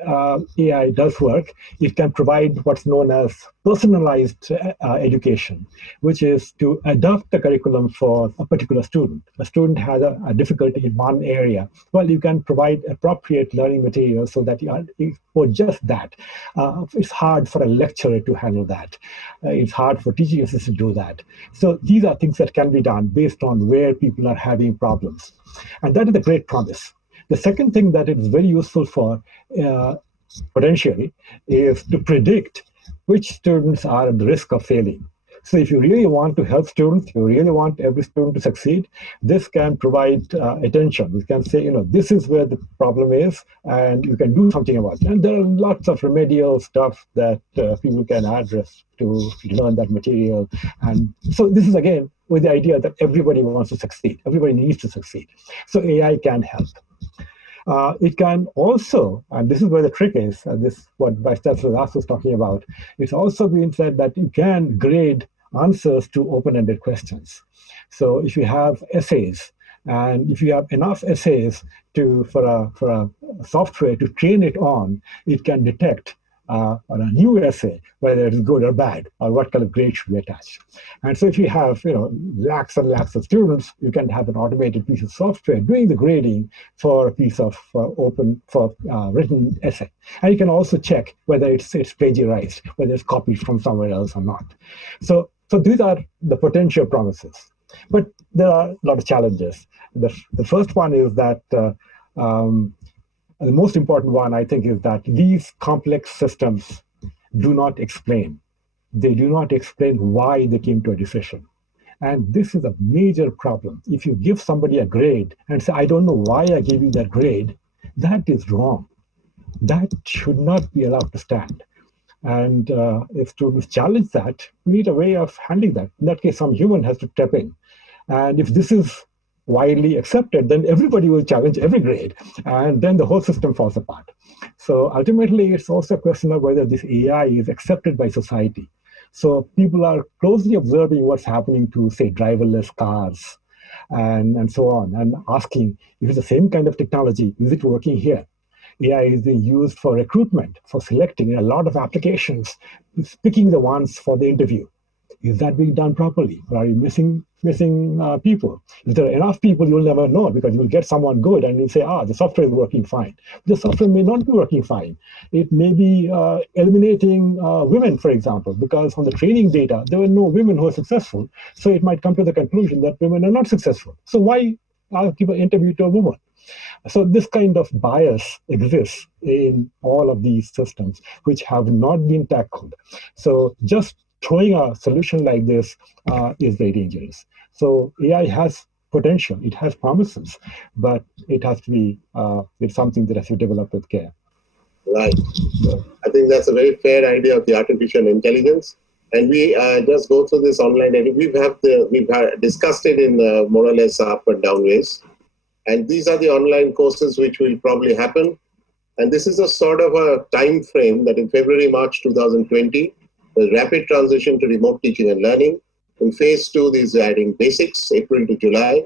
AI does work, it can provide what's known as personalized education, which is to adapt the curriculum for a particular student. A student has a difficulty in one area. Well, you can provide appropriate learning material so that for just that. It's hard for a lecturer to handle that. It's hard for teaching assistants to do that. So these are things that can be done based on where people are having problems. And that is a great promise. The second thing that it is very useful for, potentially, is to predict which students are at the risk of failing. So if you really want to help students, you really want every student to succeed, this can provide attention. It can say, this is where the problem is, and you can do something about it. And there are lots of remedial stuff that people can address to learn that material. And so this is, again, with the idea that everybody wants to succeed. Everybody needs to succeed. So AI can help. It can also, and this is where the trick is, this what Vice Chancellor was talking about, it's also been said that you can grade answers to open-ended questions. So if you have essays, and if you have enough essays for a software to train it on, it can detect on a new essay whether it's good or bad, or what kind of grade should be attached. And so if you have lakhs and lakhs of students, you can have an automated piece of software doing the grading for a piece of written essay. And you can also check whether it's plagiarized, whether it's copied from somewhere else or not. So these are the potential promises. But there are a lot of challenges. The first one is that the most important one, I think, is that these complex systems do not explain. They do not explain why they came to a decision. And this is a major problem. If you give somebody a grade and say, I don't know why I gave you that grade, that is wrong. That should not be allowed to stand. And if students challenge that, we need a way of handling that. In that case, some human has to step in. And if this is widely accepted, then everybody will challenge every grade, and then the whole system falls apart. So ultimately, it's also a question of whether this AI is accepted by society. So people are closely observing what's happening to, say, driverless cars and so on, and asking if it's the same kind of technology, is it working here? AI is being used for recruitment, for selecting in a lot of applications, picking the ones for the interview. Is that being done properly? Or are you missing people? If there are enough people, you'll never know because you'll get someone good and you'll say, the software is working fine. The software may not be working fine. It may be eliminating women, for example, because on the training data, there were no women who were successful. So it might come to the conclusion that women are not successful. So why give an interview to a woman? So this kind of bias exists in all of these systems, which have not been tackled. So just throwing a solution like this is very dangerous. So AI has potential, it has promises, but it has to be it's something that has to develop with care. Right. So I think that's a very fair idea of the artificial intelligence. And we just go through this online, and we've discussed it in more or less up and down ways. And these are the online courses which will probably happen. And this is a sort of a time frame that in February, March 2020, the rapid transition to remote teaching and learning. In phase 2, these are adding basics, April to July.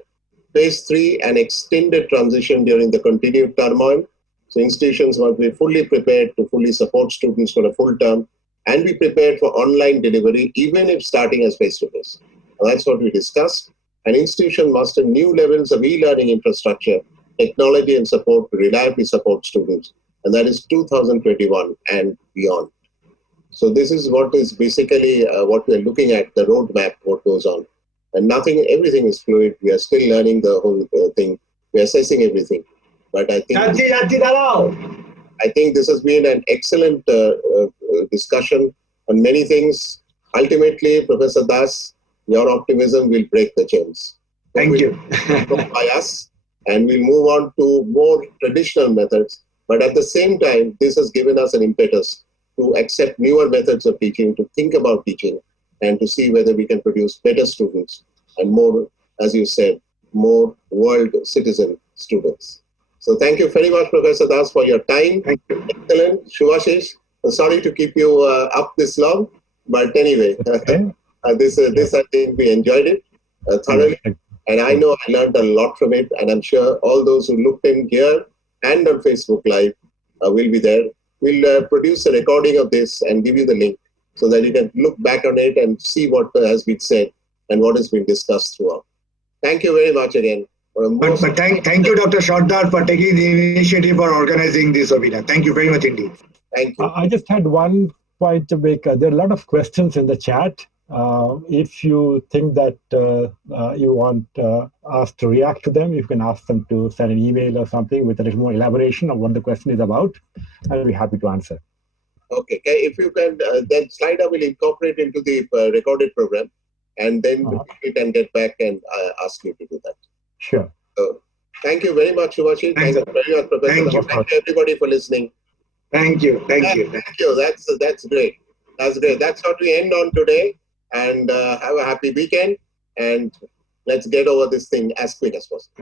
Phase 3, an extended transition during the continued turmoil. So institutions must be fully prepared to fully support students for a full term and be prepared for online delivery, even if starting as face-to-face. That's what we discussed. An institution must have new levels of e-learning infrastructure, technology and support to reliably support students. And that is 2021 and beyond. So this is what is basically what we're looking at, the roadmap, what goes on. And everything is fluid. We are still learning the whole thing. We're assessing everything. But I think this has been an excellent discussion on many things. Ultimately, Professor Das, your optimism will break the chains. Thank you. By us, and we'll move on to more traditional methods. But at the same time, this has given us an impetus to accept newer methods of teaching, to think about teaching, and to see whether we can produce better students and more, as you said, more world citizen students. So thank you very much, Professor Das, for your time. Thank you. Excellent. Subhashish, sorry to keep you up this long, but anyway, Okay. this I think we enjoyed it thoroughly. And I know I learned a lot from it, and I'm sure all those who looked in here and on Facebook Live will be there. We'll produce a recording of this and give you the link so that you can look back on it and see what has been said and what has been discussed throughout. Thank you very much again. But thank you, Dr. Sardar, for taking the initiative for organizing this webinar. Thank you very much indeed. Thank you. I just had one point to make. There are a lot of questions in the chat. If you think that you want us to react to them, you can ask them to send an email or something with a little more elaboration of what the question is about. I'll be happy to answer. Okay. If you can, then Slider will incorporate into the recorded program, and then we can get back and ask you to do that. Sure. So, thank you very much, Subhashish. Thank you very much, Professor. Thank you, everybody, for listening. Thank you. Thank you. That's great. That's great. That's what we end on today. And have a happy weekend. And let's get over this thing as quick as possible.